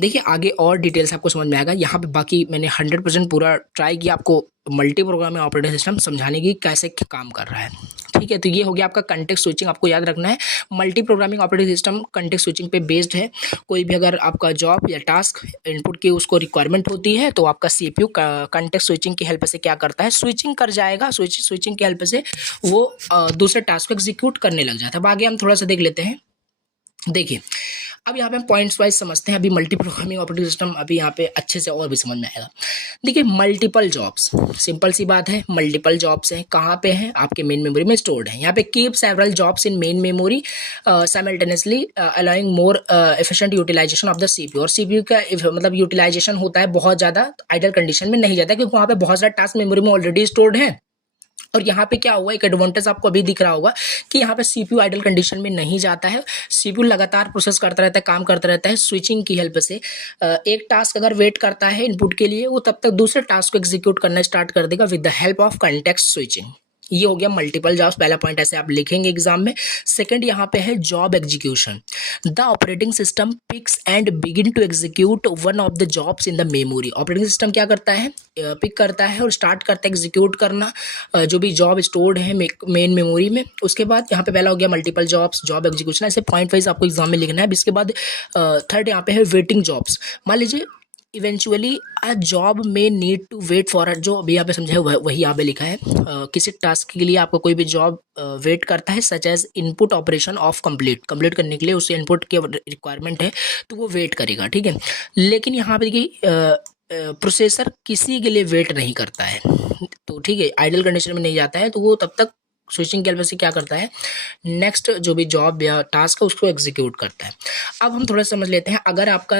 देखिए आगे और डिटेल्स आपको समझ में आएगा। यहाँ पे बाकी मैंने 100% पूरा ट्राई किया आपको मल्टी प्रोग्रामिंग ऑपरेटिंग सिस्टम समझाने की कैसे काम कर रहा है। ठीक है, तो ये हो गया आपका कंटेक्स्ट स्विचिंग। आपको याद रखना है multi programming operating system context switching पे बेस्ड है। कोई भी अगर आपका जॉब या टास्क इनपुट की उसको रिक्वायरमेंट होती है तो आपका सीपीयू कंटेक्स्ट स्विचिंग की हेल्प से क्या करता है, स्विचिंग कर जाएगा। स्विचिंग की हेल्प से वो दूसरे टास्क को एग्जीक्यूट करने लग जाता है। अब आगे हम थोड़ा सा देख लेते हैं। देखिए अब यहाँ पे हम पॉइंट्स वाइज समझते हैं। अभी मल्टी प्रोग्रामिंग ऑपरेटिंग सिस्टम अभी यहाँ पे अच्छे से और भी समझ में आएगा। देखिए मल्टीपल जॉब्स, सिंपल सी बात है, मल्टीपल जॉब्स हैं, कहाँ पे हैं, आपके मेन मेमोरी में स्टोर्ड है। यहाँ पे keep several jobs in main memory simultaneously allowing more efficient utilisation of the CPU. और सीपीयू का मतलब यूटिलाइजेशन होता है बहुत ज़्यादा आइडल कंडीशन में नहीं जाता, क्योंकि वहाँ पे बहुत सारा टास्क मेमोरी में ऑलरेडी स्टोर्ड है। और यहाँ पे क्या हुआ, एक एडवांटेज आपको अभी दिख रहा होगा कि यहाँ पे सीपीयू आइडल कंडीशन में नहीं जाता है, सीपीयू लगातार प्रोसेस करता रहता है, काम करता रहता है। स्विचिंग की हेल्प से एक टास्क अगर वेट करता है इनपुट के लिए, वो तब तक दूसरे टास्क को एग्जीक्यूट करना स्टार्ट कर देगा with the help of context switching. ये हो गया मल्टीपल जॉब्स, पहला पॉइंट ऐसे आप लिखेंगे एग्जाम में। सेकंड यहाँ पे है job execution. The operating system picks and begin to execute one of the jobs in the memory. Operating system क्या करता है, पिक करता है और स्टार्ट करता है एग्जीक्यूट करना जो भी जॉब स्टोर्ड है मेन मेमोरी में। उसके बाद यहाँ पे पहला हो गया मल्टीपल जॉब्स, जॉब एग्जीक्यूशन, ऐसे पॉइंट वाइज आपको एग्जाम में लिखना है। इसके बाद थर्ड यहाँ पे है वेटिंग जॉब्स। मान लीजिए इवेंचुअली अ जॉब में नीड टू वेट फॉर जो अभी यहाँ पे समझा है वही यहाँ पे लिखा है। किसी टास्क के लिए आपको कोई भी जॉब वेट करता है, such as input operation of complete करने के लिए उसे इनपुट की रिक्वायरमेंट है तो वो वेट करेगा। ठीक है, लेकिन यहाँ पे देखिए प्रोसेसर किसी के लिए वेट नहीं करता है, तो ठीक है, आइडल कंडीशन में नहीं जाता है, तो वो तब तक स्विचिंग की हेल्प से क्या करता है, नेक्स्ट जो भी जॉब या टास्क है उसको एग्जीक्यूट करता है। अब हम थोड़ा समझ लेते हैं, अगर आपका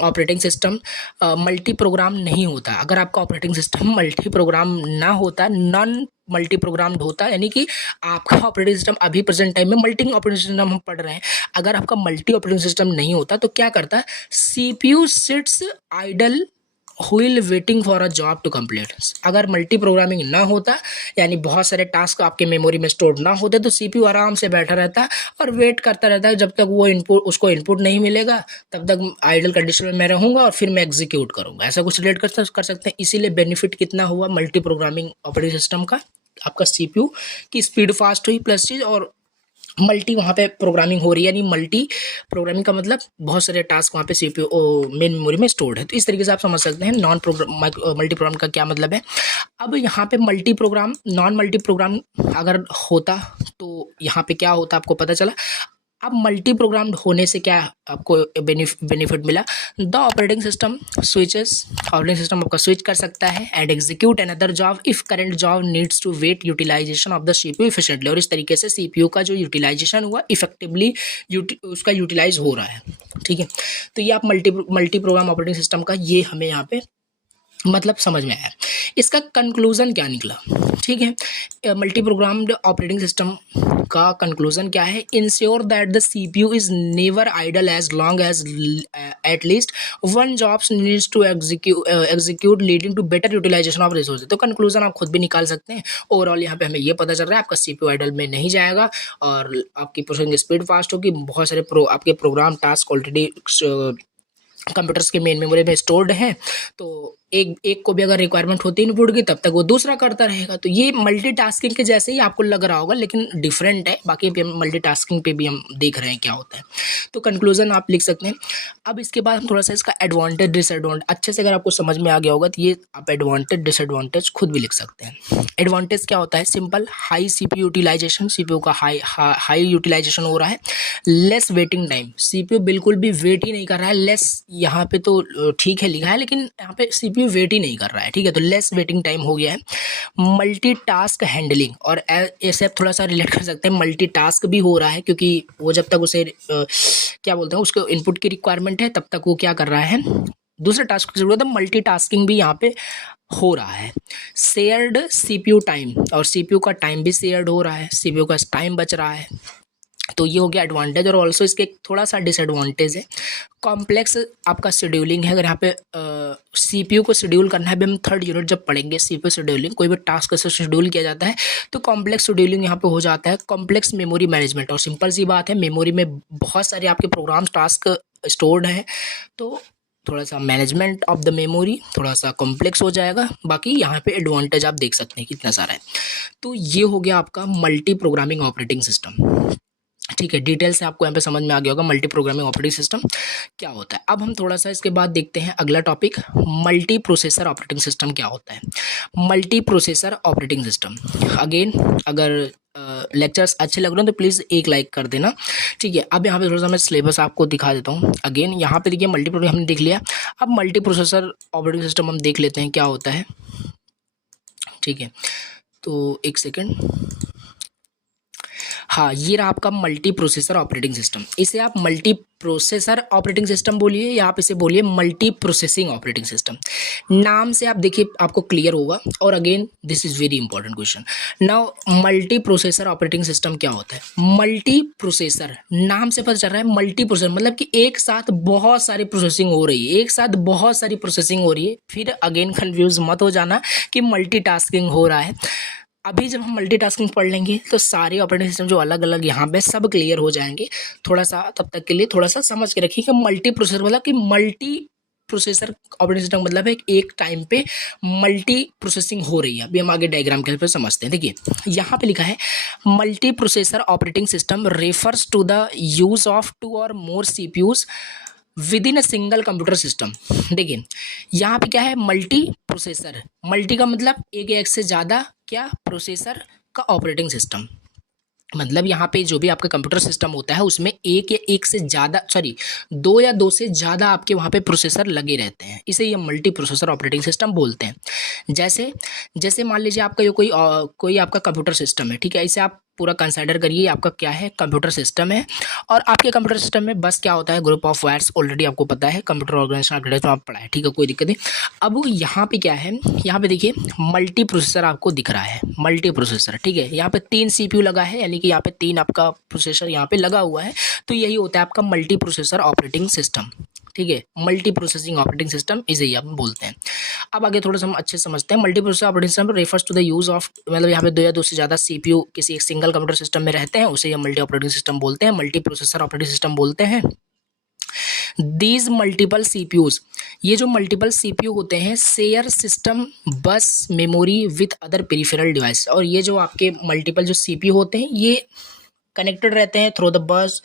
ऑपरेटिंग सिस्टम मल्टी प्रोग्राम नहीं होता, अगर आपका ऑपरेटिंग सिस्टम मल्टी प्रोग्राम ना होता, नॉन मल्टी प्रोग्राम्ड होता, यानी कि आपका ऑपरेटिंग सिस्टम अभी प्रेजेंट टाइम में मल्टी ऑपरेटिंग सिस्टम हम पढ़ रहे हैं, अगर आपका मल्टी ऑपरेटिंग सिस्टम नहीं होता तो क्या करता, CPU sits idle while waiting for a job to complete. अगर मल्टी प्रोग्रामिंग ना होता, यानी बहुत सारे टास्क आपके मेमोरी में स्टोर ना होते, तो सीपीयू आराम से बैठा रहता और वेट करता रहता है जब तक वो इनपुट उसको इनपुट नहीं मिलेगा, तब तक आइडल कंडीशन में मैं रहूँगा और फिर मैं एग्जीक्यूट करूँगा। ऐसा कुछ रिलेट कर सकते हैं। इसीलिए बेनिफिट कितना हुआ मल्टी प्रोग्रामिंग ऑपरेटिंग सिस्टम का, आपका सीपीयू की स्पीड फास्ट हुई प्लस चीज़, और मल्टी वहाँ पे प्रोग्रामिंग हो रही है, यानी मल्टी प्रोग्रामिंग का मतलब बहुत सारे टास्क वहाँ पे सीपीयू मेन मेमोरी में स्टोर्ड है। तो इस तरीके से आप समझ सकते हैं नॉन प्रोग्राम मल्टी प्रोग्राम का क्या मतलब है। अब यहाँ पे multi programme non multi programme अगर होता तो यहाँ पे क्या होता आपको पता चला। अब मल्टी प्रोग्राम्ड होने से क्या आपको बेनिफिट मिला, the operating system switches, operating system आपका स्विच कर सकता है and execute another job if current job needs to wait utilisation of the CPU efficiently. और इस तरीके से सीपीयू का जो यूटिलाइजेशन हुआ इफेक्टिवली उसका यूटिलाइज हो रहा है। ठीक है, तो ये आप मल्टी प्रोग्राम ऑपरेटिंग सिस्टम का ये हमें यहाँ पे मतलब समझ में आया। इसका कंक्लूजन क्या निकला, ठीक है, मल्टी प्रोग्राम्ड ऑपरेटिंग सिस्टम का कंक्लूजन क्या है, ensure that the CPU is never idle as long as at least one jobs needs to execute leading to better utilisation of resources. तो कंक्लूजन आप खुद भी निकाल सकते हैं। ओवरऑल यहाँ पे हमें ये पता चल रहा है आपका सीपीयू आइडल में नहीं जाएगा और आपकी प्रोसेसिंग स्पीड फास्ट होगी। बहुत सारे आपके प्रोग्राम टास्क ऑलरेडी कंप्यूटर्स के मेन मेमोरी में स्टोर्ड हैं, तो एक को भी अगर रिक्वायरमेंट होती है इनपुट की, तब तक वो दूसरा करता रहेगा। तो ये मल्टीटास्किंग के जैसे ही आपको लग रहा होगा, लेकिन डिफरेंट है। बाकी मल्टीटास्किंग पे भी हम देख रहे हैं क्या होता है। तो कंक्लूजन आप लिख सकते हैं। अब इसके बाद हम थोड़ा सा इसका एडवांटेज डिसएडवांटेज अच्छे से अगर आपको समझ में आ गया होगा तो ये आप एडवांटेज डिसएडवांटेज खुद भी लिख सकते हैं। एडवांटेज क्या होता है, simple, high CPU utilisation, CPU का हाई यूटिलाइजेशन हो रहा है। लेस वेटिंग टाइम, सीपीयू बिल्कुल भी वेट ही नहीं कर रहा है। लेस यहाँ पे तो ठीक है लिखा है, लेकिन यहाँ पे सीपीयू वेट ही नहीं कर रहा है। ठीक है, तो लेस वेटिंग टाइम हो गया है। मल्टीटास्क हैंडलिंग, और ऐसे आप थोड़ा सा रिलेट कर सकते हैं, मल्टीटास्क भी हो रहा है क्योंकि वो जब तक उसे क्या बोलते हैं उसको इनपुट की रिक्वायरमेंट है तब तक वो क्या कर रहा है, दूसरे टास्क की जरूरत है, मल्टीटास्किंग भी यहाँ पे हो रहा है। शेयर्ड सीपीयू टाइम, और सीपीयू का टाइम भी शेयर्ड हो रहा है, सीपीयू का टाइम बच रहा है। तो ये हो गया एडवांटेज, और ऑल्सो इसके थोड़ा सा डिसएडवांटेज है। कॉम्प्लेक्स आपका शेड्यूलिंग है। अगर यहाँ पे सीपीयू को शेड्यूल करना है, अभी हम थर्ड यूनिट जब पढ़ेंगे सीपीयू शेड्यूलिंग, कोई भी टास्क कैसे शेड्यूल किया जाता है, तो कॉम्प्लेक्स शेड्यूलिंग यहाँ पे हो जाता है। कॉम्प्लेक्स मेमोरी मैनेजमेंट, और सिंपल सी बात है, मेमोरी में बहुत सारे आपके प्रोग्राम टास्क स्टोर्ड हैं, तो थोड़ा सा मैनेजमेंट ऑफ द मेमोरी थोड़ा सा कॉम्प्लेक्स हो जाएगा। बाकी यहाँ पे एडवांटेज आप देख सकते हैं कितना सारा है। तो ये हो गया आपका मल्टी प्रोग्रामिंग ऑपरेटिंग सिस्टम। ठीक है, डिटेल से आपको यहाँ पे समझ में आ गया होगा मल्टी प्रोग्रामिंग ऑपरेटिंग सिस्टम क्या होता है। अब हम थोड़ा सा इसके बाद देखते हैं अगला topic, multi processor operating system क्या होता है। Multi processor operating system, again अगर लेक्चर्स अच्छे लग रहे हैं तो प्लीज़ एक लाइक कर देना। ठीक है, अब यहाँ पे थोड़ा सा मैं सिलेबस आपको दिखा देता हूँ। अगेन यहाँ पे देखिए मल्टी प्रोग्रामिंग हमने देख लिया, अब मल्टी प्रोसेसर ऑपरेटिंग सिस्टम हम देख लेते हैं क्या होता है। ठीक है, तो एक सेकेंड, हाँ ये रहा आपका मल्टी प्रोसेसर ऑपरेटिंग सिस्टम। इसे आप मल्टी प्रोसेसर ऑपरेटिंग सिस्टम बोलिए या आप इसे बोलिए मल्टी प्रोसेसिंग ऑपरेटिंग सिस्टम। नाम से आप देखिए आपको क्लियर होगा। और again this is very important question. Now multi processor operating system क्या होता है। मल्टी प्रोसेसर, नाम से पता चल रहा है मल्टी प्रोसेसर मतलब कि एक साथ बहुत सारी प्रोसेसिंग हो रही है, एक साथ बहुत सारी प्रोसेसिंग हो रही है। फिर अगेन कंफ्यूज मत हो जाना कि मल्टीटास्किंग हो रहा है। अभी जब हम मल्टीटास्किंग पढ़ लेंगे तो सारे ऑपरेटिंग सिस्टम जो अलग अलग यहाँ पे सब क्लियर हो जाएंगे। थोड़ा सा तब तक के लिए थोड़ा सा समझ के रखिए कि मल्टी प्रोसेसर मतलब कि मल्टी प्रोसेसर ऑपरेटिंग सिस्टम मतलब है एक टाइम पे मल्टी प्रोसेसिंग हो रही है। अभी हम आगे डायग्राम के पे समझते हैं। देखिए यहाँ पे लिखा है multi processor operating system refers to the use of 2 और more CPUs within a single computer system. देखिए यहाँ पे क्या है, मल्टी प्रोसेसर, मल्टी का मतलब एक से ज़्यादा क्या प्रोसेसर का ऑपरेटिंग सिस्टम, मतलब यहाँ पे जो भी आपका कंप्यूटर सिस्टम होता है उसमें एक या एक से ज़्यादा दो या दो से ज़्यादा आपके वहाँ पे प्रोसेसर लगे रहते हैं, इसे ये मल्टी प्रोसेसर ऑपरेटिंग सिस्टम बोलते हैं। जैसे जैसे मान लीजिए आपका ये कोई आपका कंप्यूटर सिस्टम है। ठीक है, इसे आप पूरा कंसिडर करिए, आपका क्या है कंप्यूटर सिस्टम है। और आपके कंप्यूटर सिस्टम में बस क्या होता है, ग्रुप ऑफ वायर्स, ऑलरेडी आपको पता है कंप्यूटर ऑर्गेनाइजेशन आर्किटेक्चर में आप पढ़ा है। ठीक है, कोई दिक्कत नहीं। अब यहाँ पे क्या है, यहाँ पे देखिए मल्टी प्रोसेसर आपको दिख रहा है, मल्टी प्रोसेसर। ठीक है, यहाँ पे 3 सीपीयू लगा है, यानी कि यहाँ पे 3 आपका प्रोसेसर यहाँ पे लगा हुआ है, तो यही होता है आपका मल्टी प्रोसेसर ऑपरेटिंग सिस्टम। ठीक है, मल्टी प्रोसेसिंग ऑपरेटिंग सिस्टम इसे ही आप बोलते हैं। अब आगे थोड़ा सा हम अच्छे समझते हैं। Multi processor operating system refers to the use of, मतलब यहाँ पे 2 या 2 से ज़्यादा सीपीयू किसी एक सिंगल कंप्यूटर सिस्टम में रहते हैं, उसे हम मल्टी ऑपरेटिंग सिस्टम बोलते हैं, मल्टी प्रोसेसर ऑपरेटिंग सिस्टम बोलते हैं। दीज मल्टीपल सीपीयूज, ये जो मल्टीपल सीपीयू होते हैं शेयर सिस्टम बस memory with other peripheral device, और ये जो आपके मल्टीपल जो सीपीयू होते हैं ये कनेक्टेड रहते हैं through the bus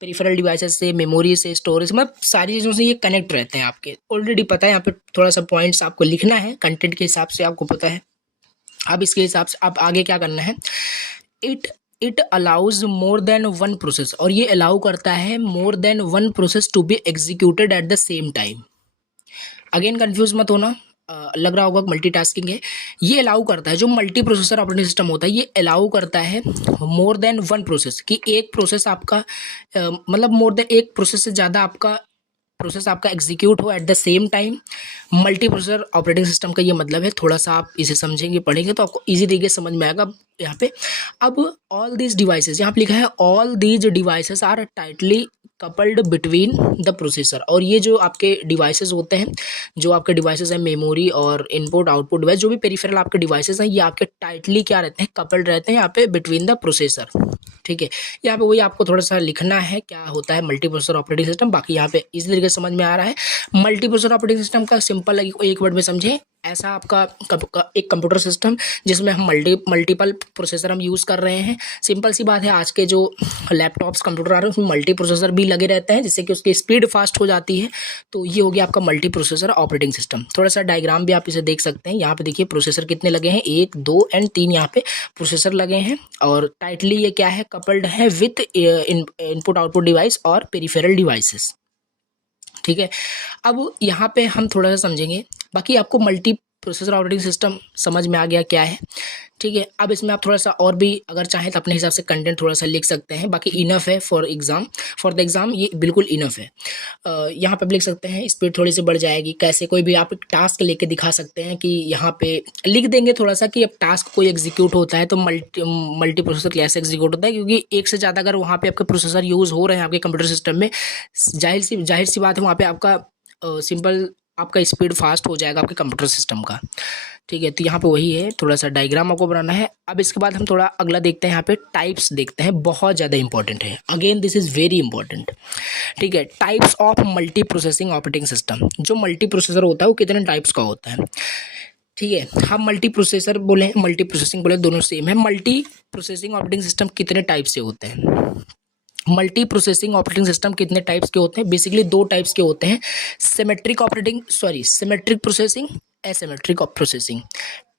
peripheral devices से, मेमोरी से, स्टोरेज, मतलब सारी चीज़ों से ये कनेक्ट रहते हैं। आपके ऑलरेडी पता है, यहाँ पे थोड़ा सा पॉइंट्स आपको लिखना है, कंटेंट के हिसाब से आपको पता है। अब इसके हिसाब से आप आगे क्या करना है, it allows more than one process, और ये अलाउ करता है more than one process to be executed at the same time. Again confuse मत होना, लग रहा होगा मल्टीटास्किंग है। ये अलाउ करता है, जो मल्टी प्रोसेसर ऑपरेटिंग सिस्टम होता है ये अलाउ करता है मोर देन वन प्रोसेस, कि एक प्रोसेस आपका मतलब मोर देन एक प्रोसेस से ज़्यादा आपका प्रोसेस आपका एग्जीक्यूट हो eight the same time. Multi processor operating system का ये मतलब है, थोड़ा सा आप इसे समझेंगे पढ़ेंगे तो आपको इजी तरीके से समझ में आएगा यहाँ पे। अब ऑल दीज डिवाइसेस, यहाँ पे लिखा है all these devices are tightly coupled between the processor, और ये जो आपके डिवाइसेस होते हैं, जो आपके डिवाइसेस हैं मेमोरी और इनपुट आउटपुट डिवाइस, जो भी पेरिफेरल आपके डिवाइसेस हैं ये आपके टाइटली क्या रहते हैं, कपल्ड रहते हैं यहाँ पे बिटवीन द प्रोसेसर। ठीक है, यहाँ पे वही आपको थोड़ा सा लिखना है क्या होता है मल्टी प्रोसेसर ऑपरेटिंग सिस्टम। बाकी यहाँ पे इसी तरीके से समझ में आ रहा है। मल्टी प्रोसेसर ऑपरेटिंग सिस्टम का सिंपल एक वर्ड में समझे, ऐसा आपका एक कंप्यूटर सिस्टम जिसमें हम मल्टीपल प्रोसेसर हम यूज़ कर रहे हैं। सिंपल सी बात है, आज के जो लैपटॉप्स कंप्यूटर आ रहे हैं उसमें मल्टी प्रोसेसर भी लगे रहते हैं, जिससे कि उसकी स्पीड फास्ट हो जाती है। तो ये हो गया आपका मल्टी प्रोसेसर ऑपरेटिंग सिस्टम। थोड़ा सा डायग्राम भी आप इसे देख सकते हैं। यहाँ पे देखिए प्रोसेसर कितने लगे हैं, 1 2 एंड 3 यहाँ पे प्रोसेसर लगे हैं, और टाइटली ये क्या है, कपल्ड है विथ इनपुट आउटपुट डिवाइस और पेरिफेरल डिवाइसेस। ठीक है, अब यहाँ पे हम थोड़ा सा समझेंगे। बाकी आपको मल्टी प्रोसेसर ऑपरेटिंग सिस्टम समझ में आ गया क्या है, ठीक है। अब इसमें आप थोड़ा सा और भी अगर चाहें तो अपने हिसाब से कंटेंट थोड़ा सा लिख सकते हैं, बाकी इनफ है फॉर द एग्ज़ाम ये बिल्कुल इनफ है। यहाँ पे आप लिख सकते हैं, स्पीड थोड़ी सी बढ़ जाएगी। कैसे, कोई भी आप एक टास्क लेके दिखा सकते हैं कि यहाँ पे लिख देंगे थोड़ा सा कि अब टास्क कोई एग्जीक्यूट होता है तो मल्टी प्रोसेसर कैसे एग्जीक्यूट होता है, क्योंकि एक से ज़्यादा अगर वहाँ पे आपके प्रोसेसर यूज़ हो रहे हैं आपके कंप्यूटर सिस्टम में, जाहिर सी बात है वहाँ पे आपका सिंपल आपका स्पीड फास्ट हो जाएगा आपके कंप्यूटर सिस्टम का, ठीक है। तो यहाँ पे वही है, थोड़ा सा डायग्राम आपको बनाना है। अब इसके बाद हम थोड़ा अगला देखते हैं, यहाँ पे टाइप्स देखते हैं, बहुत ज़्यादा इंपॉर्टेंट है। Again this is very important, ठीक है। Types of multi processing operating system, जो मल्टी प्रोसेसर होता है वो कितने टाइप्स का होता है, ठीक है। हम मल्टी प्रोसेसर बोले, मल्टी प्रोसेसिंग बोले, दोनों सेम है। मल्टी प्रोसेसिंग ऑपरेटिंग सिस्टम कितने टाइप से होते हैं, मल्टी प्रोसेसिंग ऑपरेटिंग सिस्टम कितने टाइप्स के होते हैं, बेसिकली दो टाइप्स के होते हैं, symmetric processing, asymmetric processing.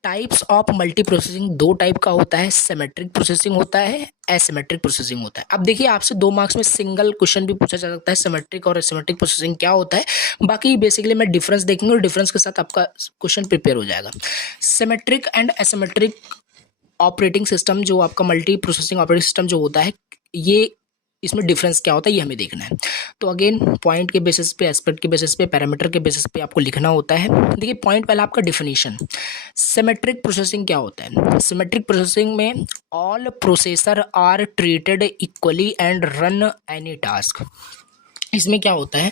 Types of multi processing दो टाइप का होता है, सिमेट्रिक प्रोसेसिंग होता है, एसिमेट्रिक प्रोसेसिंग होता है। अब देखिए आपसे 2 मार्क्स में सिंगल क्वेश्चन भी पूछा जा सकता है, सिमेट्रिक और एसिमेट्रिक प्रोसेसिंग क्या होता है। बाकी बेसिकली मैं डिफरेंस देखेंगे और डिफरेंस के साथ आपका क्वेश्चन प्रिपेयर हो जाएगा। Symmetric and asymmetric operating system, जो आपका मल्टी प्रोसेसिंग ऑपरेटिंग सिस्टम जो होता है, ये इसमें डिफरेंस क्या होता है ये हमें देखना है। तो अगेन पॉइंट के बेसिस पे, एस्पेक्ट के बेसिस पे, पैरामीटर के बेसिस पे आपको लिखना होता है। देखिए पॉइंट पहला आपका डिफिनीशन, सिमेट्रिक प्रोसेसिंग क्या होता है। सिमेट्रिक प्रोसेसिंग में all processor are treated equally and run any task. इसमें क्या होता है,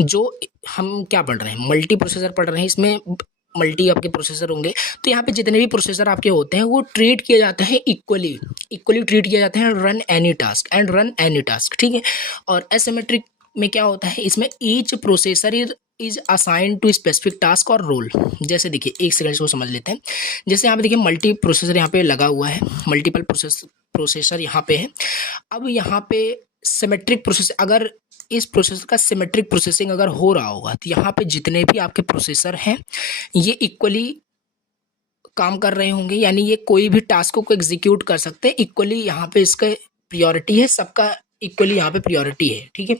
जो हम क्या पढ़ रहे हैं, मल्टी प्रोसेसर पढ़ रहे हैं, इसमें मल्टी आपके प्रोसेसर होंगे, तो यहाँ पे जितने भी प्रोसेसर आपके होते हैं वो ट्रीट किए जाते हैं इक्वली ट्रीट किए जाते हैं, रन एनी टास्क, ठीक है। और एसिमेट्रिक में क्या होता है, इसमें each processor is assign to specific task और रोल। जैसे देखिए, एक सेकंड से वो समझ लेते हैं। जैसे यहाँ पे देखिए मल्टी प्रोसेसर यहाँ पे लगा हुआ है, मल्टीपल प्रोसेसर यहाँ पे है। अब यहाँ पे सिमेट्रिक प्रोसेस, अगर इस प्रोसेसर का सिमेट्रिक प्रोसेसिंग अगर हो रहा होगा तो यहाँ पे जितने भी आपके प्रोसेसर हैं ये इक्वली काम कर रहे होंगे, यानी ये कोई भी टास्क को एग्जीक्यूट कर सकते हैं इक्वली। यहाँ पे इसका प्रियोरिटी है, सबका इक्वली यहाँ पे प्रियोरिटी है, ठीक है।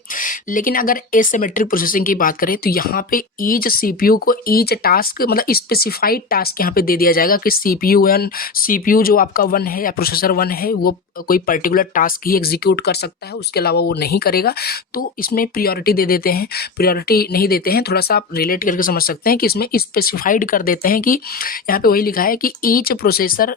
लेकिन अगर एसिमेट्रिक प्रोसेसिंग की बात करें तो यहाँ पे ईच सीपीयू को ईच टास्क, मतलब स्पेसिफाइड टास्क यहाँ पे दे दिया जाएगा कि सीपीयू जो आपका 1 है या प्रोसेसर 1 है वो कोई पर्टिकुलर टास्क ही एग्जीक्यूट कर सकता है, उसके अलावा वो नहीं करेगा। तो इसमें प्रियोरिटी दे देते हैं, प्रियोरिटी नहीं देते हैं, थोड़ा सा आप रिलेट करके समझ सकते हैं कि इसमें स्पेसिफाइड कर देते हैं कि यहाँ पे वही लिखा है कि each processor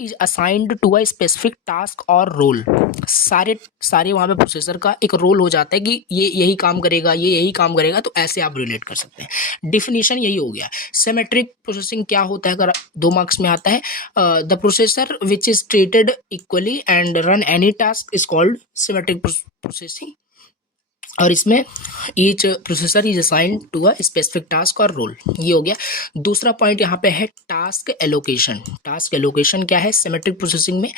is assigned to a specific task और रोल। सारे वहाँ पे प्रोसेसर का एक रोल हो जाता है कि ये यही काम करेगा, ये यही काम करेगा, तो ऐसे आप रिलेट कर सकते हैं। डिफिनीशन यही हो गया। सिमेट्रिक प्रोसेसिंग क्या होता है, अगर 2 मार्क्स में आता है, the processor which is treated equally and run any task is called symmetric processing. और इसमें each processor is assigned to a specific task और रोल, ये हो गया। दूसरा पॉइंट यहाँ पे है टास्क एलोकेशन। टास्क एलोकेशन क्या है, सिमेट्रिक प्रोसेसिंग में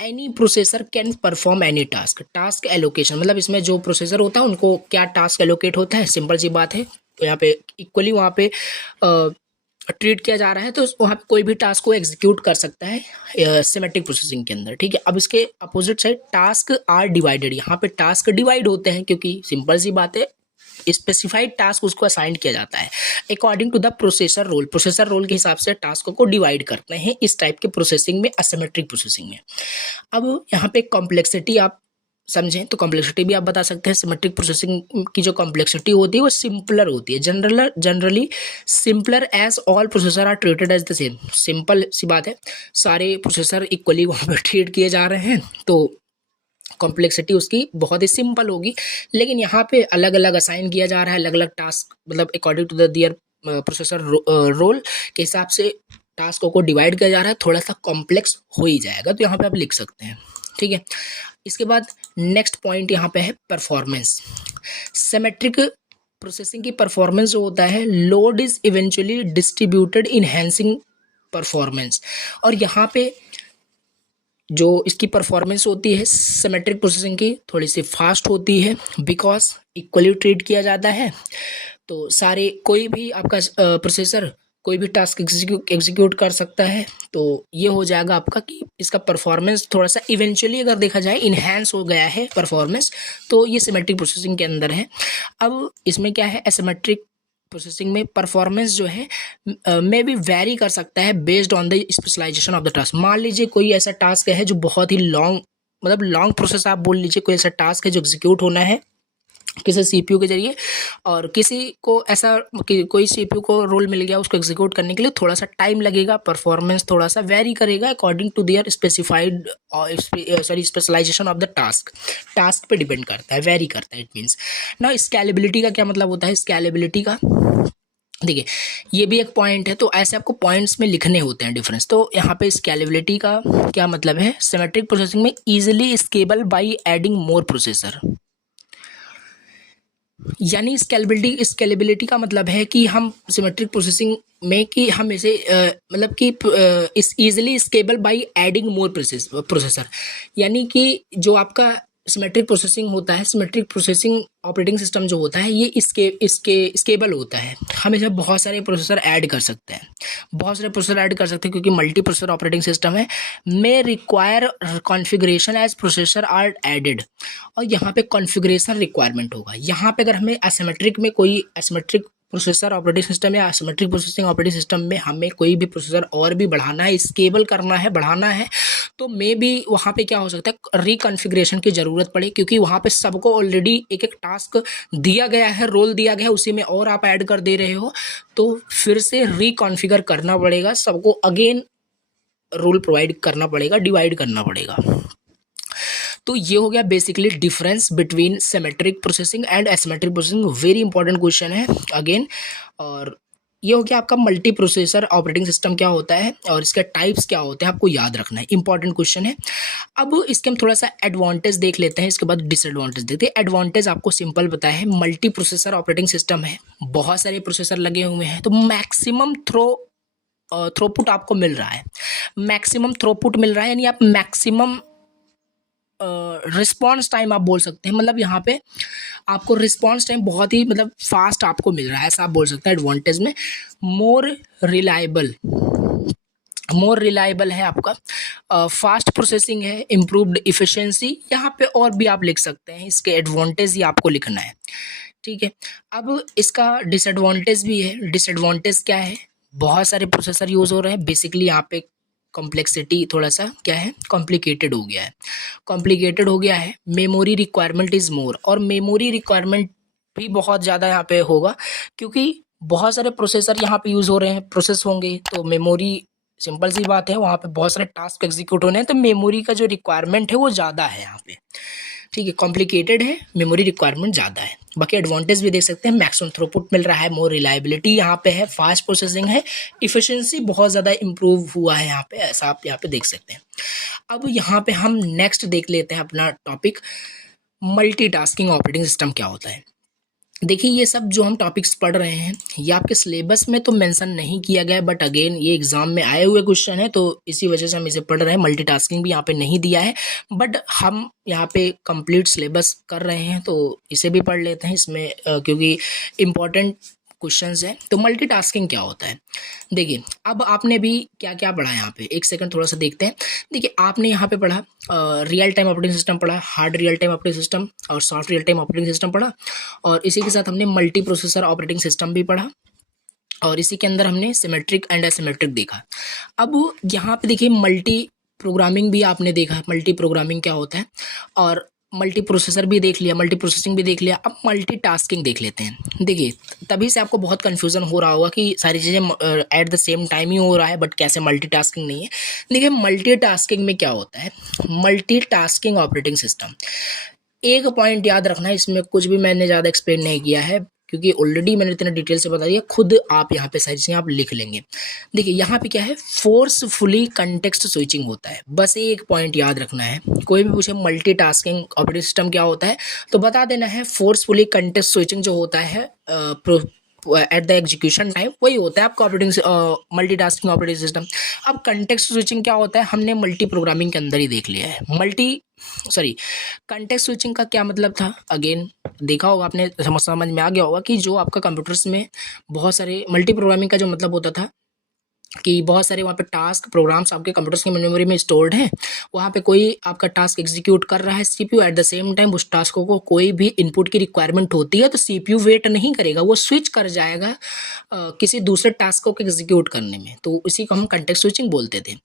any processor can perform any task. Task allocation मतलब इसमें जो प्रोसेसर होता है उनको क्या टास्क एलोकेट होता है, सिंपल सी बात है। तो यहाँ पे इक्वली वहाँ पे ट्रीट किया जा रहा है, तो वहाँ पे कोई भी टास्क को एग्जीक्यूट कर सकता है सिमेट्रिक प्रोसेसिंग के अंदर, ठीक है। अब इसके opposite side task are divided, यहाँ पे टास्क डिवाइड होते हैं क्योंकि सिंपल सी बात है, स्पेसिफाइड टास्क उसको असाइन किया जाता है according to the processor role. Processor role के हिसाब से टास्क को डिवाइड करते हैं इस टाइप के प्रोसेसिंग में, असिमेट्रिक प्रोसेसिंग में। अब यहाँ पे कॉम्प्लेक्सिटी आप समझें तो कॉम्प्लेक्सिटी भी आप बता सकते हैं। सिमेट्रिक प्रोसेसिंग की जो कॉम्प्लेक्सिटी होती है वो सिंपलर होती है, generally simpler as all processor are treated as the same. Simple सी बात है, सारे प्रोसेसर इक्वली वहाँ पर ट्रीट किए जा रहे हैं तो कॉम्प्लेक्सिटी उसकी बहुत ही सिंपल होगी। लेकिन यहाँ पे अलग अलग असाइन किया जा रहा है, अलग अलग टास्क, मतलब according to the their processor role के हिसाब से टास्कों को डिवाइड किया जा रहा है, थोड़ा सा कॉम्प्लेक्स हो ही जाएगा। तो यहाँ पे आप लिख सकते हैं, ठीक है। इसके बाद नेक्स्ट पॉइंट यहाँ पे है परफॉर्मेंस। सिमेट्रिक प्रोसेसिंग की परफॉर्मेंस जो होता है, load is eventually distributed enhancing performance. और यहाँ पे जो इसकी परफॉर्मेंस होती है सिमेट्रिक प्रोसेसिंग की, थोड़ी सी फास्ट होती है बिकॉज इक्वली ट्रीट किया जाता है। तो सारे कोई भी आपका प्रोसेसर कोई भी टास्क एग्जीक्यूट कर सकता है। तो ये हो जाएगा आपका कि इसका परफॉर्मेंस थोड़ा सा इवेंचुअली अगर देखा जाए इन्हेंस हो गया है परफॉर्मेंस, तो ये सिमेट्रिक प्रोसेसिंग के अंदर है। अब इसमें क्या है, एसिमेट्रिक प्रोसेसिंग में परफॉर्मेंस जो है में भी वेरी कर सकता है based on the specialisation of the task. मान लीजिए कोई ऐसा टास्क है जो बहुत ही लॉन्ग, मतलब लॉन्ग प्रोसेस आप बोल लीजिए, कोई ऐसा टास्क है जो एग्जीक्यूट होना है किसी सीपीयू के जरिए, और किसी को ऐसा कि कोई सीपीयू को रोल मिल गया उसको एग्जीक्यूट करने के लिए थोड़ा सा टाइम लगेगा, परफॉर्मेंस थोड़ा सा वेरी करेगा according to their specified specialisation of the task पे डिपेंड करता है, वेरी करता है। इट मीन्स ना स्केलेबिलिटी का क्या मतलब होता है? स्केलेबिलिटी का देखिए ये भी एक पॉइंट है, तो ऐसे आपको पॉइंट्स में लिखने होते हैं डिफरेंस। तो यहाँ पे स्केलेबिलिटी का क्या मतलब है? सिमेट्रिक प्रोसेसिंग में easily scalable by adding more processor, यानी स्केलेबिलिटी का मतलब है कि हम सिमेट्रिक प्रोसेसिंग में कि हम इसे मतलब कि इस easily scalable by adding more processor, यानी कि जो आपका सिमेट्रिक प्रोसेसिंग होता है, सिमेट्रिक प्रोसेसिंग ऑपरेटिंग सिस्टम जो होता है ये इसके स्केबल होता है। हम इसमें बहुत सारे प्रोसेसर ऐड कर सकते हैं, बहुत सारे प्रोसेसर ऐड कर सकते हैं क्योंकि मल्टी प्रोसेसर ऑपरेटिंग सिस्टम है। May require configuration as processor are added, और यहाँ पे कॉन्फ़िगरेशन रिक्वायरमेंट होगा। यहाँ पे अगर हमें एसिमेट्रिक में कोई एसिमेट्रिक प्रोसेसर ऑपरेटिंग सिस्टम या एसिमेट्रिक प्रोसेसिंग ऑपरेटिंग सिस्टम में हमें कोई भी प्रोसेसर और भी बढ़ाना है, स्केबल करना है, बढ़ाना है, तो मे बी वहाँ पे क्या हो सकता है, रिकॉन्फ़िगरेशन की ज़रूरत पड़े, क्योंकि वहाँ पे सबको ऑलरेडी एक एक टास्क दिया गया है, रोल दिया गया है, उसी में और आप ऐड कर दे रहे हो, तो फिर से रिकॉन्फ़िगर करना पड़ेगा, सबको अगेन रोल प्रोवाइड करना पड़ेगा, डिवाइड करना पड़ेगा। तो ये हो गया basically difference between symmetric processing and asymmetric processing. Very important question है अगेन। और ये हो गया आपका मल्टी प्रोसेसर ऑपरेटिंग सिस्टम क्या होता है और इसके टाइप्स क्या होते हैं, आपको याद रखना है, इंपॉर्टेंट क्वेश्चन है। अब इसके हम थोड़ा सा एडवांटेज देख लेते हैं, इसके बाद डिसएडवांटेज देखते हैं। एडवांटेज आपको सिंपल पता है, मल्टी प्रोसेसर ऑपरेटिंग सिस्टम है, बहुत सारे प्रोसेसर लगे हुए हैं, तो मैक्सिमम थ्रोपुट आपको मिल रहा है, मैक्सिमम थ्रोपुट मिल रहा है, यानी आप मैक्सिमम रिस्पॉन्स टाइम आप बोल सकते हैं, मतलब यहाँ पे आपको रिस्पॉन्स टाइम बहुत ही मतलब फास्ट आपको मिल रहा है, ऐसा आप बोल सकते हैं एडवांटेज में। मोर रिलायबल है आपका, फास्ट प्रोसेसिंग है, इम्प्रूव्ड इफिशिएंसी, यहाँ पे और भी आप लिख सकते हैं, इसके एडवांटेज ही आपको लिखना है, ठीक है। अब इसका डिसएडवांटेज भी है। डिसएडवांटेज क्या है? बहुत सारे प्रोसेसर यूज़ हो रहे हैं, बेसिकली यहाँ पे कॉम्प्लेक्सिटी थोड़ा सा क्या है, कॉम्प्लिकेटेड हो गया है, कॉम्प्लिकेटेड हो गया है। मेमोरी रिक्वायरमेंट इज़ मोर, और मेमोरी रिक्वायरमेंट भी बहुत ज़्यादा यहाँ पे होगा, क्योंकि बहुत सारे प्रोसेसर यहाँ पे यूज़ हो रहे हैं, प्रोसेस होंगे, तो मेमोरी, सिंपल सी बात है, वहाँ पे बहुत सारे टास्क एग्जीक्यूट होने हैं, तो मेमोरी का जो रिक्वायरमेंट है वो ज़्यादा है यहाँ पे, ठीक है। कॉम्प्लिकेटेड है, मेमोरी रिक्वायरमेंट ज़्यादा है। बाकी एडवांटेज भी देख सकते हैं, मैक्सिमम थ्रूपुट मिल रहा है, मोर रिलायबिलिटी यहाँ पे है, फास्ट प्रोसेसिंग है, इफिशिएंसी बहुत ज़्यादा इंप्रूव हुआ है यहाँ पे, ऐसा आप यहाँ पे देख सकते हैं। अब यहाँ पे हम नेक्स्ट देख लेते हैं अपना टॉपिक, मल्टीटास्किंग ऑपरेटिंग सिस्टम क्या होता है। देखिए ये सब जो हम टॉपिक्स पढ़ रहे हैं ये आपके सिलेबस में तो मेंशन नहीं किया गया है, बट अगेन ये एग्जाम में आए हुए क्वेश्चन है, तो इसी वजह से हम इसे पढ़ रहे हैं। मल्टीटास्किंग भी यहाँ पे नहीं दिया है, बट हम यहाँ पे कंप्लीट सिलेबस कर रहे हैं, तो इसे भी पढ़ लेते हैं इसमें, क्योंकि इम्पोर्टेंट क्वेश्चंस है। तो मल्टीटास्किंग क्या होता है, देखिए अब आपने भी क्या क्या पढ़ा है यहाँ पे, एक सेकंड थोड़ा सा देखते हैं। देखिए आपने यहाँ पे पढ़ा रियल टाइम ऑपरेटिंग सिस्टम पढ़ा, hard real time operating system और soft real time operating system पढ़ा, और इसी के साथ हमने मल्टी प्रोसेसर ऑपरेटिंग सिस्टम भी पढ़ा, और इसी के अंदर हमने सिमेट्रिक एंड एसिमेट्रिक देखा। अब यहाँ पे देखिए मल्टी प्रोग्रामिंग भी आपने देखा, मल्टी प्रोग्रामिंग क्या होता है, और मल्टी प्रोसेसर भी देख लिया, मल्टी प्रोसेसिंग भी देख लिया। अब मल्टी टास्किंग देख लेते हैं। देखिए तभी से आपको बहुत कन्फ्यूज़न हो रहा होगा कि सारी चीज़ें एट द सेम टाइम ही हो रहा है, बट कैसे मल्टी टास्किंग नहीं है। देखिए मल्टी टास्किंग में क्या होता है, मल्टी टास्किंग ऑपरेटिंग सिस्टम, एक पॉइंट याद रखना है, इसमें कुछ भी मैंने ज़्यादा एक्सप्लेन नहीं किया है, क्योंकि ऑलरेडी मैंने इतना डिटेल से बता दिया, खुद आप यहाँ पे सारी चीज़ें आप लिख लेंगे। देखिए यहाँ पे क्या है, फोर्सफुली कंटेक्स्ट स्विचिंग होता है, बस एक पॉइंट याद रखना है। कोई भी पूछे मल्टीटास्किंग ऑपरेटिंग सिस्टम क्या होता है, तो बता देना है फोर्सफुली कंटेक्स्ट स्विचिंग जो होता है एट द एग्जीक्यूशन टाइम, वही होता है आपका ऑपरेटिंग मल्टीटास्किंग ऑपरेटिंग सिस्टम। अब कंटेक्स्ट स्विचिंग क्या होता है, हमने मल्टी प्रोग्रामिंग के अंदर ही देख लिया है। कंटेक्स्ट स्विचिंग का क्या मतलब था, अगेन देखा होगा आपने, समझ में आ गया होगा कि जो आपका कंप्यूटर्स में बहुत सारे मल्टी प्रोग्रामिंग का जो मतलब होता था कि बहुत सारे वहाँ पे टास्क प्रोग्राम्स आपके कंप्यूटर्स की मेमोरी में स्टोर्ड हैं। वहाँ पे कोई आपका टास्क एग्जीक्यूट कर रहा है CPU, eight the same time उस टास्क को कोई भी इनपुट की रिक्वायरमेंट होती है तो सीपीयू वेट नहीं करेगा, वो स्विच कर जाएगा किसी दूसरे टास्क को एग्जीक्यूट करने में। तो इसी को हम कंटेक्स्ट स्विचिंग बोलते थे।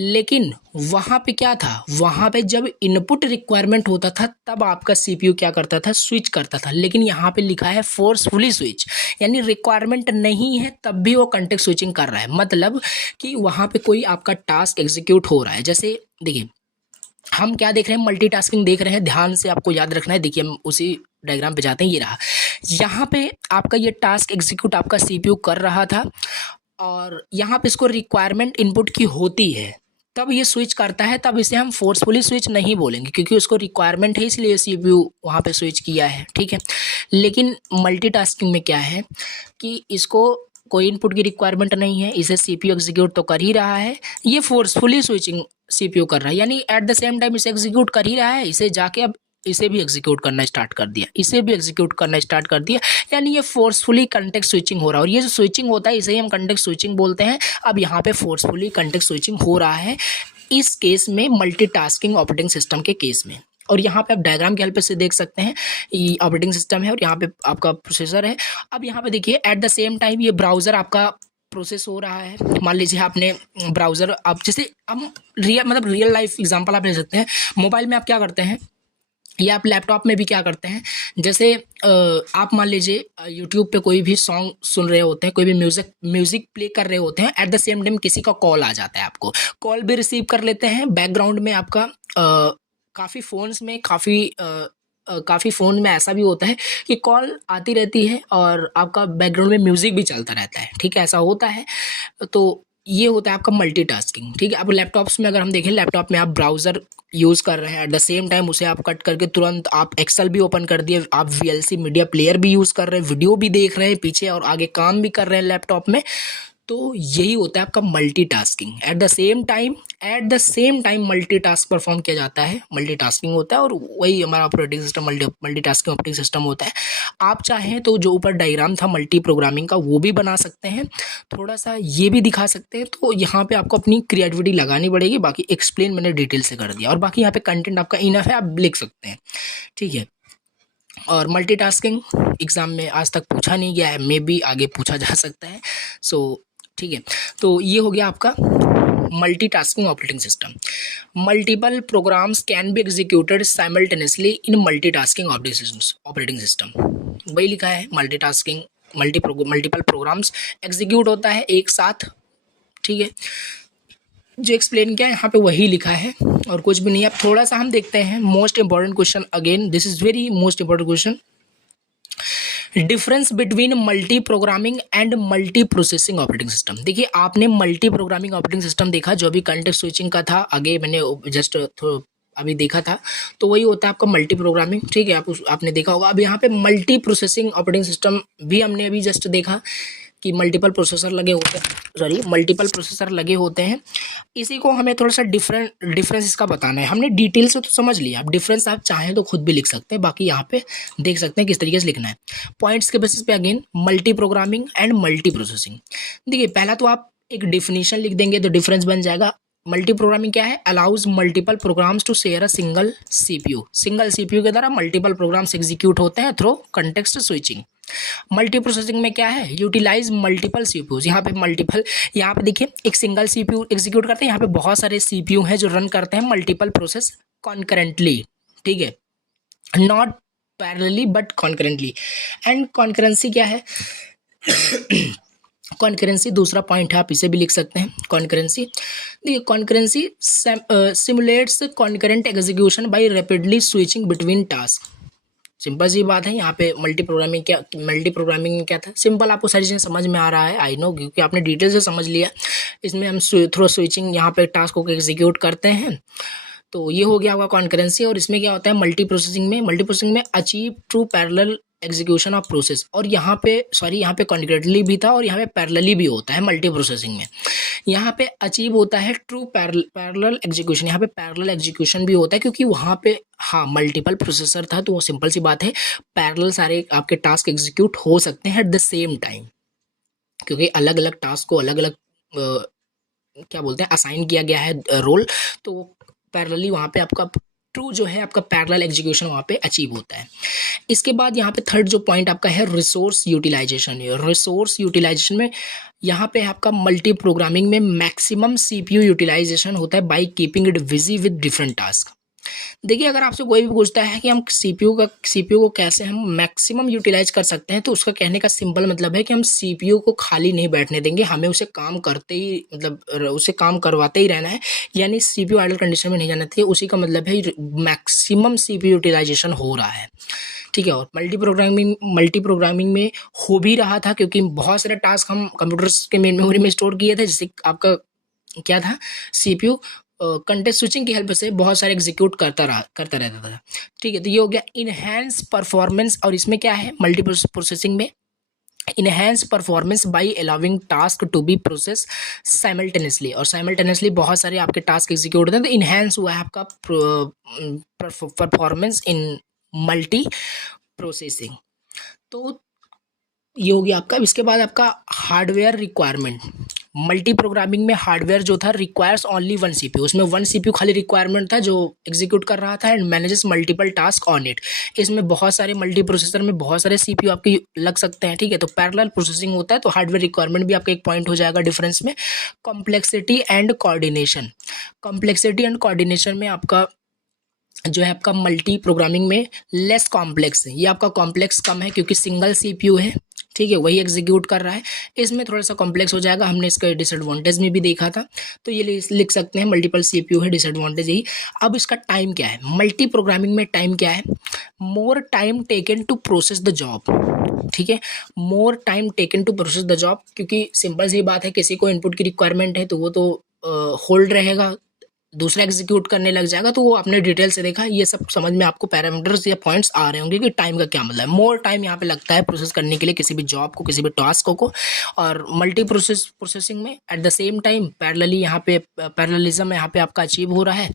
लेकिन वहाँ पे क्या था, वहाँ पे जब इनपुट रिक्वायरमेंट होता था तब आपका सीपीयू क्या करता था, स्विच करता था। लेकिन यहाँ पे लिखा है फोर्सफुली स्विच, यानी रिक्वायरमेंट नहीं है तब भी वो कंटेक्स्ट स्विचिंग कर रहा है। मतलब कि वहाँ पे कोई आपका टास्क एग्जीक्यूट हो रहा है। जैसे देखिए हम क्या देख रहे हैं, मल्टीटास्किंग देख रहे हैं, ध्यान से आपको याद रखना है। देखिए हम उसी डायग्राम पे जाते हैं, ये रहा। यहाँ पे आपका ये टास्क एग्जीक्यूट आपका सीपीयू कर रहा था और यहाँ पे इसको रिक्वायरमेंट इनपुट की होती है तब ये स्विच करता है, तब इसे हम फोर्सफुली स्विच नहीं बोलेंगे क्योंकि उसको रिक्वायरमेंट है इसलिए सीपीयू वहाँ पे स्विच किया है, ठीक है। लेकिन मल्टीटास्किंग में क्या है कि इसको कोई इनपुट की रिक्वायरमेंट नहीं है, इसे सीपीयू एग्जीक्यूट तो कर ही रहा है, ये फोर्सफुली स्विचिंग सीपीयू कर रहा है, यानी एट द सेम टाइम इसे एग्जीक्यूट कर ही रहा है। इसे जाके अब इसे भी एग्जीक्यूट करना स्टार्ट कर दिया, इसे भी एग्जीक्यूट करना स्टार्ट कर दिया, यानी ये फोर्सफुली कंटेक्स्ट स्विचिंग हो रहा है। और ये जो स्विचिंग होता है इसे ही हम कंटेक्स्ट स्विचिंग बोलते हैं। अब यहाँ पे फोर्सफुली कंटेक्स्ट स्विचिंग हो रहा है इस केस में, मल्टीटास्किंग ऑपरेटिंग सिस्टम के केस में। और यहाँ पे आप डायग्राम के हेल्प से देख सकते हैं, ये ऑपरेटिंग सिस्टम है और यहाँ पे आपका प्रोसेसर है। अब यहाँ पे देखिए एट द सेम टाइम ये ब्राउज़र आपका प्रोसेस हो रहा है। मान लीजिए आपने ब्राउज़र, आप जैसे हम रियल लाइफ एग्जांपल आप ले सकते हैं। मोबाइल में आप क्या करते हैं या आप लैपटॉप में भी क्या करते हैं, जैसे आप मान लीजिए यूट्यूब पे कोई भी सॉन्ग सुन रहे होते हैं, कोई भी म्यूज़िक प्ले कर रहे होते हैं, एट द सेम टाइम किसी का कॉल आ जाता है, आपको कॉल भी रिसीव कर लेते हैं। बैकग्राउंड में आपका काफ़ी फ़ोन्स में काफ़ी फ़ोन में ऐसा भी होता है कि कॉल आती रहती है और आपका बैकग्राउंड में म्यूज़िक भी चलता रहता है, ठीक है, ऐसा होता है। तो ये होता है आपका मल्टीटास्किंग, ठीक है। अब लैपटॉप्स में अगर हम देखें, लैपटॉप में आप ब्राउज़र यूज़ कर रहे हैं, एट द सेम टाइम उसे आप कट करके तुरंत आप एक्सेल भी ओपन कर दिए, आप वीएलसी मीडिया प्लेयर भी यूज़ कर रहे हैं, वीडियो भी देख रहे हैं पीछे और आगे काम भी कर रहे हैं लैपटॉप में। तो यही होता है आपका multitasking. Eight the same time multitask perform किया जाता है, मल्टीटास्किंग होता है और वही हमारा operating system multitasking operating system होता है। आप चाहें तो जो ऊपर डायग्राम था मल्टी प्रोग्रामिंग का वो भी बना सकते हैं, थोड़ा सा ये भी दिखा सकते हैं। तो यहाँ पे आपको अपनी क्रिएटिविटी लगानी पड़ेगी, बाकी एक्सप्लेन मैंने डिटेल से कर दिया और बाकी यहाँ पे कंटेंट आपका इनफ है, आप लिख सकते हैं, ठीक है। और मल्टीटास्किंग एग्ज़ाम में आज तक पूछा नहीं गया है, मे बी आगे पूछा जा सकता है। सो ठीक है, तो ये हो गया आपका multitasking operating system. Multiple programs can be executed simultaneously in multitasking operating system. वही लिखा है, मल्टीटास्किंग मल्टीपल प्रोग्राम्स एग्जीक्यूट होता है एक साथ, ठीक है। जो एक्सप्लेन किया यहाँ पे वही लिखा है और कुछ भी नहीं है। अब थोड़ा सा हम देखते हैं most important question, again this is very most important question, difference between multi programming and multi processing operating system. देखिए आपने मल्टी प्रोग्रामिंग ऑपरेटिंग सिस्टम देखा जो भी कंटेक्स्ट स्विचिंग का था, आगे मैंने जस्ट अभी देखा था, तो वही होता है आपका मल्टी प्रोग्रामिंग, ठीक है, आपने देखा होगा। अब यहाँ पे मल्टी प्रोसेसिंग ऑपरेटिंग सिस्टम भी हमने अभी जस्ट देखा कि मल्टीपल प्रोसेसर लगे होते हैं। इसी को हमें थोड़ा सा डिफरेंस इसका बताना है। हमने डिटेल से तो समझ लिया, अब डिफरेंस आप चाहें तो खुद भी लिख सकते हैं, बाकी यहाँ पे देख सकते हैं किस तरीके से लिखना है। पॉइंट्स के बेसिस पे again multi programming and multi processing. देखिए पहला तो आप एक डिफिनीशन लिख देंगे तो डिफरेंस बन जाएगा। मल्टी प्रोग्रामिंग क्या है, allows multiple programs to share a single CPU के द्वारा मल्टीपल प्रोग्राम्स एग्जीक्यूट होते हैं through context switching. Multi processing में क्या है, यूटिलाइज मल्टीपल सीपीयूज। यहाँ पे देखिए एक सिंगल सीपीयू एग्जीक्यूट करते हैं, यहाँ पे बहुत सारे सीपीयू हैं जो रन करते हैं मल्टीपल प्रोसेस कॉन्करेंटली, ठीक है, not parallelly but concurrently. And concurrency क्या है कॉन्करेंसी दूसरा पॉइंट है, आप इसे भी लिख सकते हैं। कॉन्करेंसी देखिए, concurrency simulates concurrent execution by rapidly switching between task. Simple सी बात है, यहाँ पे मल्टी प्रोग्रामिंग में क्या था, सिंपल आपको सारी चीज़ें समझ में आ रहा है, आई नो, क्योंकि आपने डिटेल से समझ लिया। इसमें हम थ्रू स्विचिंग यहाँ पे टास्क को एग्जीक्यूट करते हैं, तो ये हो गया आपका कॉन्करेंसी। और इसमें क्या होता है मल्टी प्रोसेसिंग में achieve true parallel execution of process. और यहाँ पे कॉन्करेंटली भी था और यहाँ पे पैरेलली भी होता है मल्टी प्रोसेसिंग में। यहाँ पे अचीव होता है ट्रू पैरेलल एग्जीक्यूशन, यहाँ पे पैरेलल एग्जीक्यूशन भी होता है क्योंकि वहाँ पे मल्टीपल प्रोसेसर था, तो वो सिंपल सी बात है पैरेलल सारे आपके टास्क एग्जीक्यूट हो सकते हैं एट द सेम टाइम, क्योंकि अलग अलग टास्क को अलग अलग क्या बोलते हैं असाइन किया गया है रोल, तो पैरेलली वहाँ पे आपका ट्रू जो है आपका पैरेलल एग्जीक्यूशन वहाँ पे अचीव होता है। इसके बाद यहाँ पे थर्ड जो पॉइंट आपका है रिसोर्स यूटिलाइजेशन। रिसोर्स यूटिलाइजेशन में यहाँ पे आपका मल्टी प्रोग्रामिंग में मैक्सिमम सीपीयू यूटिलाइजेशन होता है by keeping it busy with different task. देखिए अगर आपसे कोई भी पूछता है कि हम सीपीयू को कैसे हम मैक्सिमम यूटिलाइज कर सकते हैं, तो उसका कहने का सिंपल मतलब है कि हम सीपीयू को खाली नहीं बैठने देंगे, हमें उसे काम करते ही मतलब उसे काम करवाते ही रहना है, यानी सीपीयू आइडल कंडीशन में नहीं जाना चाहिए। उसी का मतलब है मैक्सिमम सीपीयू यूटिलाइजेशन हो रहा है, ठीक है। और मल्टी प्रोग्रामिंग में हो भी रहा था, क्योंकि बहुत सारे टास्क हम कंप्यूटर्स के मेन मेमोरी में स्टोर किए थे, जिससे आपका क्या था सीपीयू कंटेक्स्ट स्विचिंग की हेल्प से बहुत सारे एग्जीक्यूट करता रहता था, ठीक है। तो ये हो गया इनहेंस परफॉर्मेंस। और इसमें क्या है मल्टी प्रोसेसिंग में enhance performance by allowing task to be process simultaneously. और साइमल्टेनियसली बहुत सारे आपके टास्क एग्जीक्यूट होते हैं, तो इनहेंस हुआ है आपका परफॉर्मेंस इन मल्टी प्रोसेसिंग। तो ये हो गया आपका। इसके बाद आपका हार्डवेयर रिक्वायरमेंट। मल्टी प्रोग्रामिंग में हार्डवेयर जो था रिक्वायर्स ओनली वन सीपीयू, उसमें वन सीपीयू खाली रिक्वायरमेंट था जो एग्जीक्यूट कर रहा था and manages multiple task on it. इसमें बहुत सारे मल्टी प्रोसेसर में बहुत सारे सीपीयू आपके लग सकते हैं, ठीक है। तो पैरेलल प्रोसेसिंग होता है, तो हार्डवेयर रिक्वायरमेंट भी आपका एक पॉइंट हो जाएगा डिफरेंस में। Complexity and coordination. Complexity and coordination में आपका जो है आपका मल्टी प्रोग्रामिंग में लेस कॉम्प्लेक्स है, ये आपका कॉम्प्लेक्स कम है क्योंकि सिंगल सीपीयू है, ठीक है, वही एग्जीक्यूट कर रहा है। इसमें थोड़ा सा कॉम्प्लेक्स हो जाएगा, हमने इसका डिसएडवांटेज में भी देखा था, तो ये लिख सकते हैं मल्टीपल सीपीयू है, डिसएडवांटेज यही। अब इसका टाइम क्या है, मल्टी प्रोग्रामिंग में टाइम क्या है, more time taken to process the job, ठीक है, more time taken to process the job. क्योंकि सिंपल सी बात है, किसी को इनपुट की रिक्वायरमेंट है तो वो तो होल्ड रहेगा, दूसरा एग्जीक्यूट करने लग जाएगा, तो वो आपने डिटेल से देखा। ये सब समझ में आपको पैरामीटर्स या पॉइंट्स आ रहे होंगे कि टाइम का क्या मतलब है। मोर टाइम यहाँ पे लगता है प्रोसेस करने के लिए किसी भी जॉब को, किसी भी टास्क को। और मल्टी प्रोसेसिंग में eight the same time parallelly यहाँ पे पैरेललिज्म यहाँ पे आपका अचीव हो रहा है,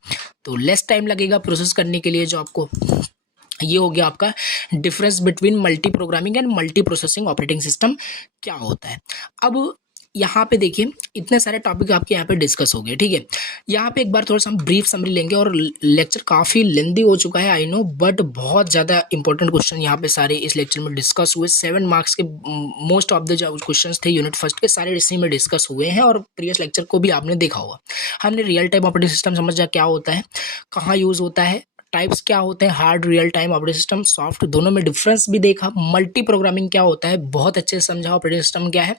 तो लेस टाइम लगेगा प्रोसेस करने के लिए जॉब को। ये हो गया आपका difference between multi programming and multi processing operating system क्या होता है। अब यहाँ पे देखिए इतने सारे टॉपिक आपके यहाँ पे डिस्कस हो गए, ठीक है। यहाँ पे एक बार थोड़ा सा हम ब्रीफ समरी लेंगे, और लेक्चर काफ़ी लेंदी हो चुका है आई नो, बट बहुत ज़्यादा इंपॉर्टेंट क्वेश्चन यहाँ पे सारे इस लेक्चर में डिस्कस हुए। 7 मार्क्स के मोस्ट ऑफ द जो क्वेश्चन थे यूनिट फर्स्ट के सारे इसी में डिस्कस हुए हैं, और प्रीवियस लेक्चर को भी आपने देखा होगा। हमने रियल टाइम ऑपरेटिंग सिस्टम समझा क्या होता है, कहाँ यूज़ होता है, टाइप्स क्या होते हैं, hard real time operating system, soft, दोनों में डिफरेंस भी देखा। मल्टी प्रोग्रामिंग क्या होता है बहुत अच्छे से समझा, ऑपरेटिंग सिस्टम क्या है,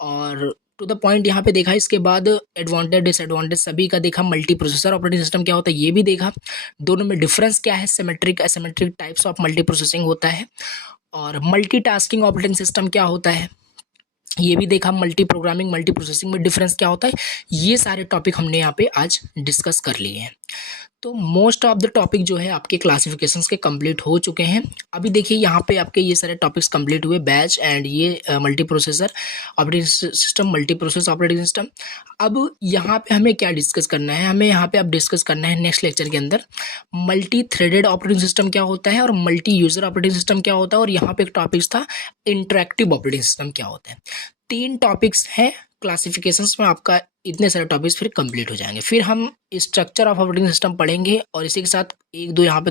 और टू द पॉइंट यहाँ पे देखा। इसके बाद एडवांटेज डिसएडवांटेज सभी का देखा। मल्टी प्रोसेसर ऑपरेटिंग सिस्टम क्या होता है ये भी देखा, दोनों में डिफरेंस क्या है, symmetric asymmetric types of multi processing होता है, और मल्टीटास्किंग ऑपरेटिंग सिस्टम क्या होता है ये भी देखा। मल्टी प्रोग्रामिंग मल्टी प्रोसेसिंग में डिफरेंस क्या होता है, ये सारे टॉपिक हमने यहाँ पे आज डिस्कस कर लिए हैं। तो मोस्ट ऑफ द टॉपिक जो है आपके क्लासिफिकेशंस के कंप्लीट हो चुके हैं। अभी देखिए यहाँ पे आपके ये सारे टॉपिक्स कंप्लीट हुए, बैच एंड ये multi processor operating system, multi process operating system. अब यहाँ पे हमें क्या डिस्कस करना है, हमें यहाँ पे अब डिस्कस करना है नेक्स्ट लेक्चर के अंदर मल्टी थ्रेडेड ऑपरेटिंग सिस्टम क्या होता है और मल्टी यूजर ऑपरेटिंग सिस्टम क्या होता है, और यहाँ पे एक टॉपिक्स था इंटरैक्टिव ऑपरेटिंग सिस्टम क्या होता है। 3 टॉपिक्स हैं क्लासिफिकेशंस में, आपका इतने सारे टॉपिक्स फिर कंप्लीट हो जाएंगे। फिर हम स्ट्रक्चर ऑफ ऑपरेटिंग सिस्टम पढ़ेंगे, और इसी के साथ 1-2 यहाँ पे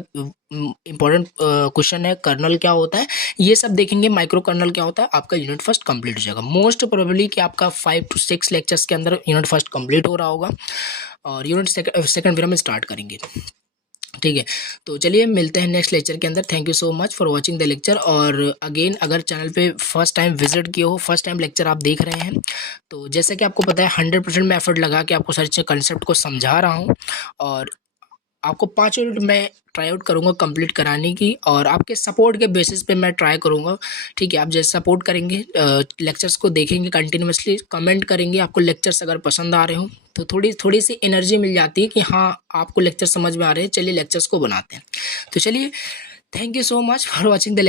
इंपॉर्टेंट क्वेश्चन है, कर्नल क्या होता है ये सब देखेंगे, माइक्रो कर्नल क्या होता है। आपका यूनिट फर्स्ट कंप्लीट हो जाएगा। मोस्ट प्रोबेबली कि आपका 5 to 6 लेक्चर्स के अंदर यूनिट फर्स्ट कंप्लीट हो रहा होगा, और यूनिट सेकंड फिर हम स्टार्ट करेंगे, ठीक है। तो चलिए मिलते हैं नेक्स्ट लेक्चर के अंदर। Thank you so much for watching the lecture. और अगेन अगर चैनल पे फर्स्ट टाइम विजिट किए हो, फर्स्ट टाइम लेक्चर आप देख रहे हैं, तो जैसे कि आपको पता है 100% मैं एफर्ट लगा के आपको सारी चीज़ें कंसेप्ट को समझा रहा हूँ, और आपको 5 यूनिट मैं ट्राई आउट करूँगा कंप्लीट कराने की, और आपके सपोर्ट के बेसिस पे मैं ट्राई करूँगा, ठीक है। आप जैसे सपोर्ट करेंगे, लेक्चर्स को देखेंगे कंटिन्यूसली, कमेंट करेंगे, आपको लेक्चर्स अगर पसंद आ रहे हो तो थोड़ी सी एनर्जी मिल जाती है कि हाँ आपको लेक्चर समझ में आ रहे हैं, चलिए लेक्चर्स को बनाते हैं। तो चलिए thank you so much for watching the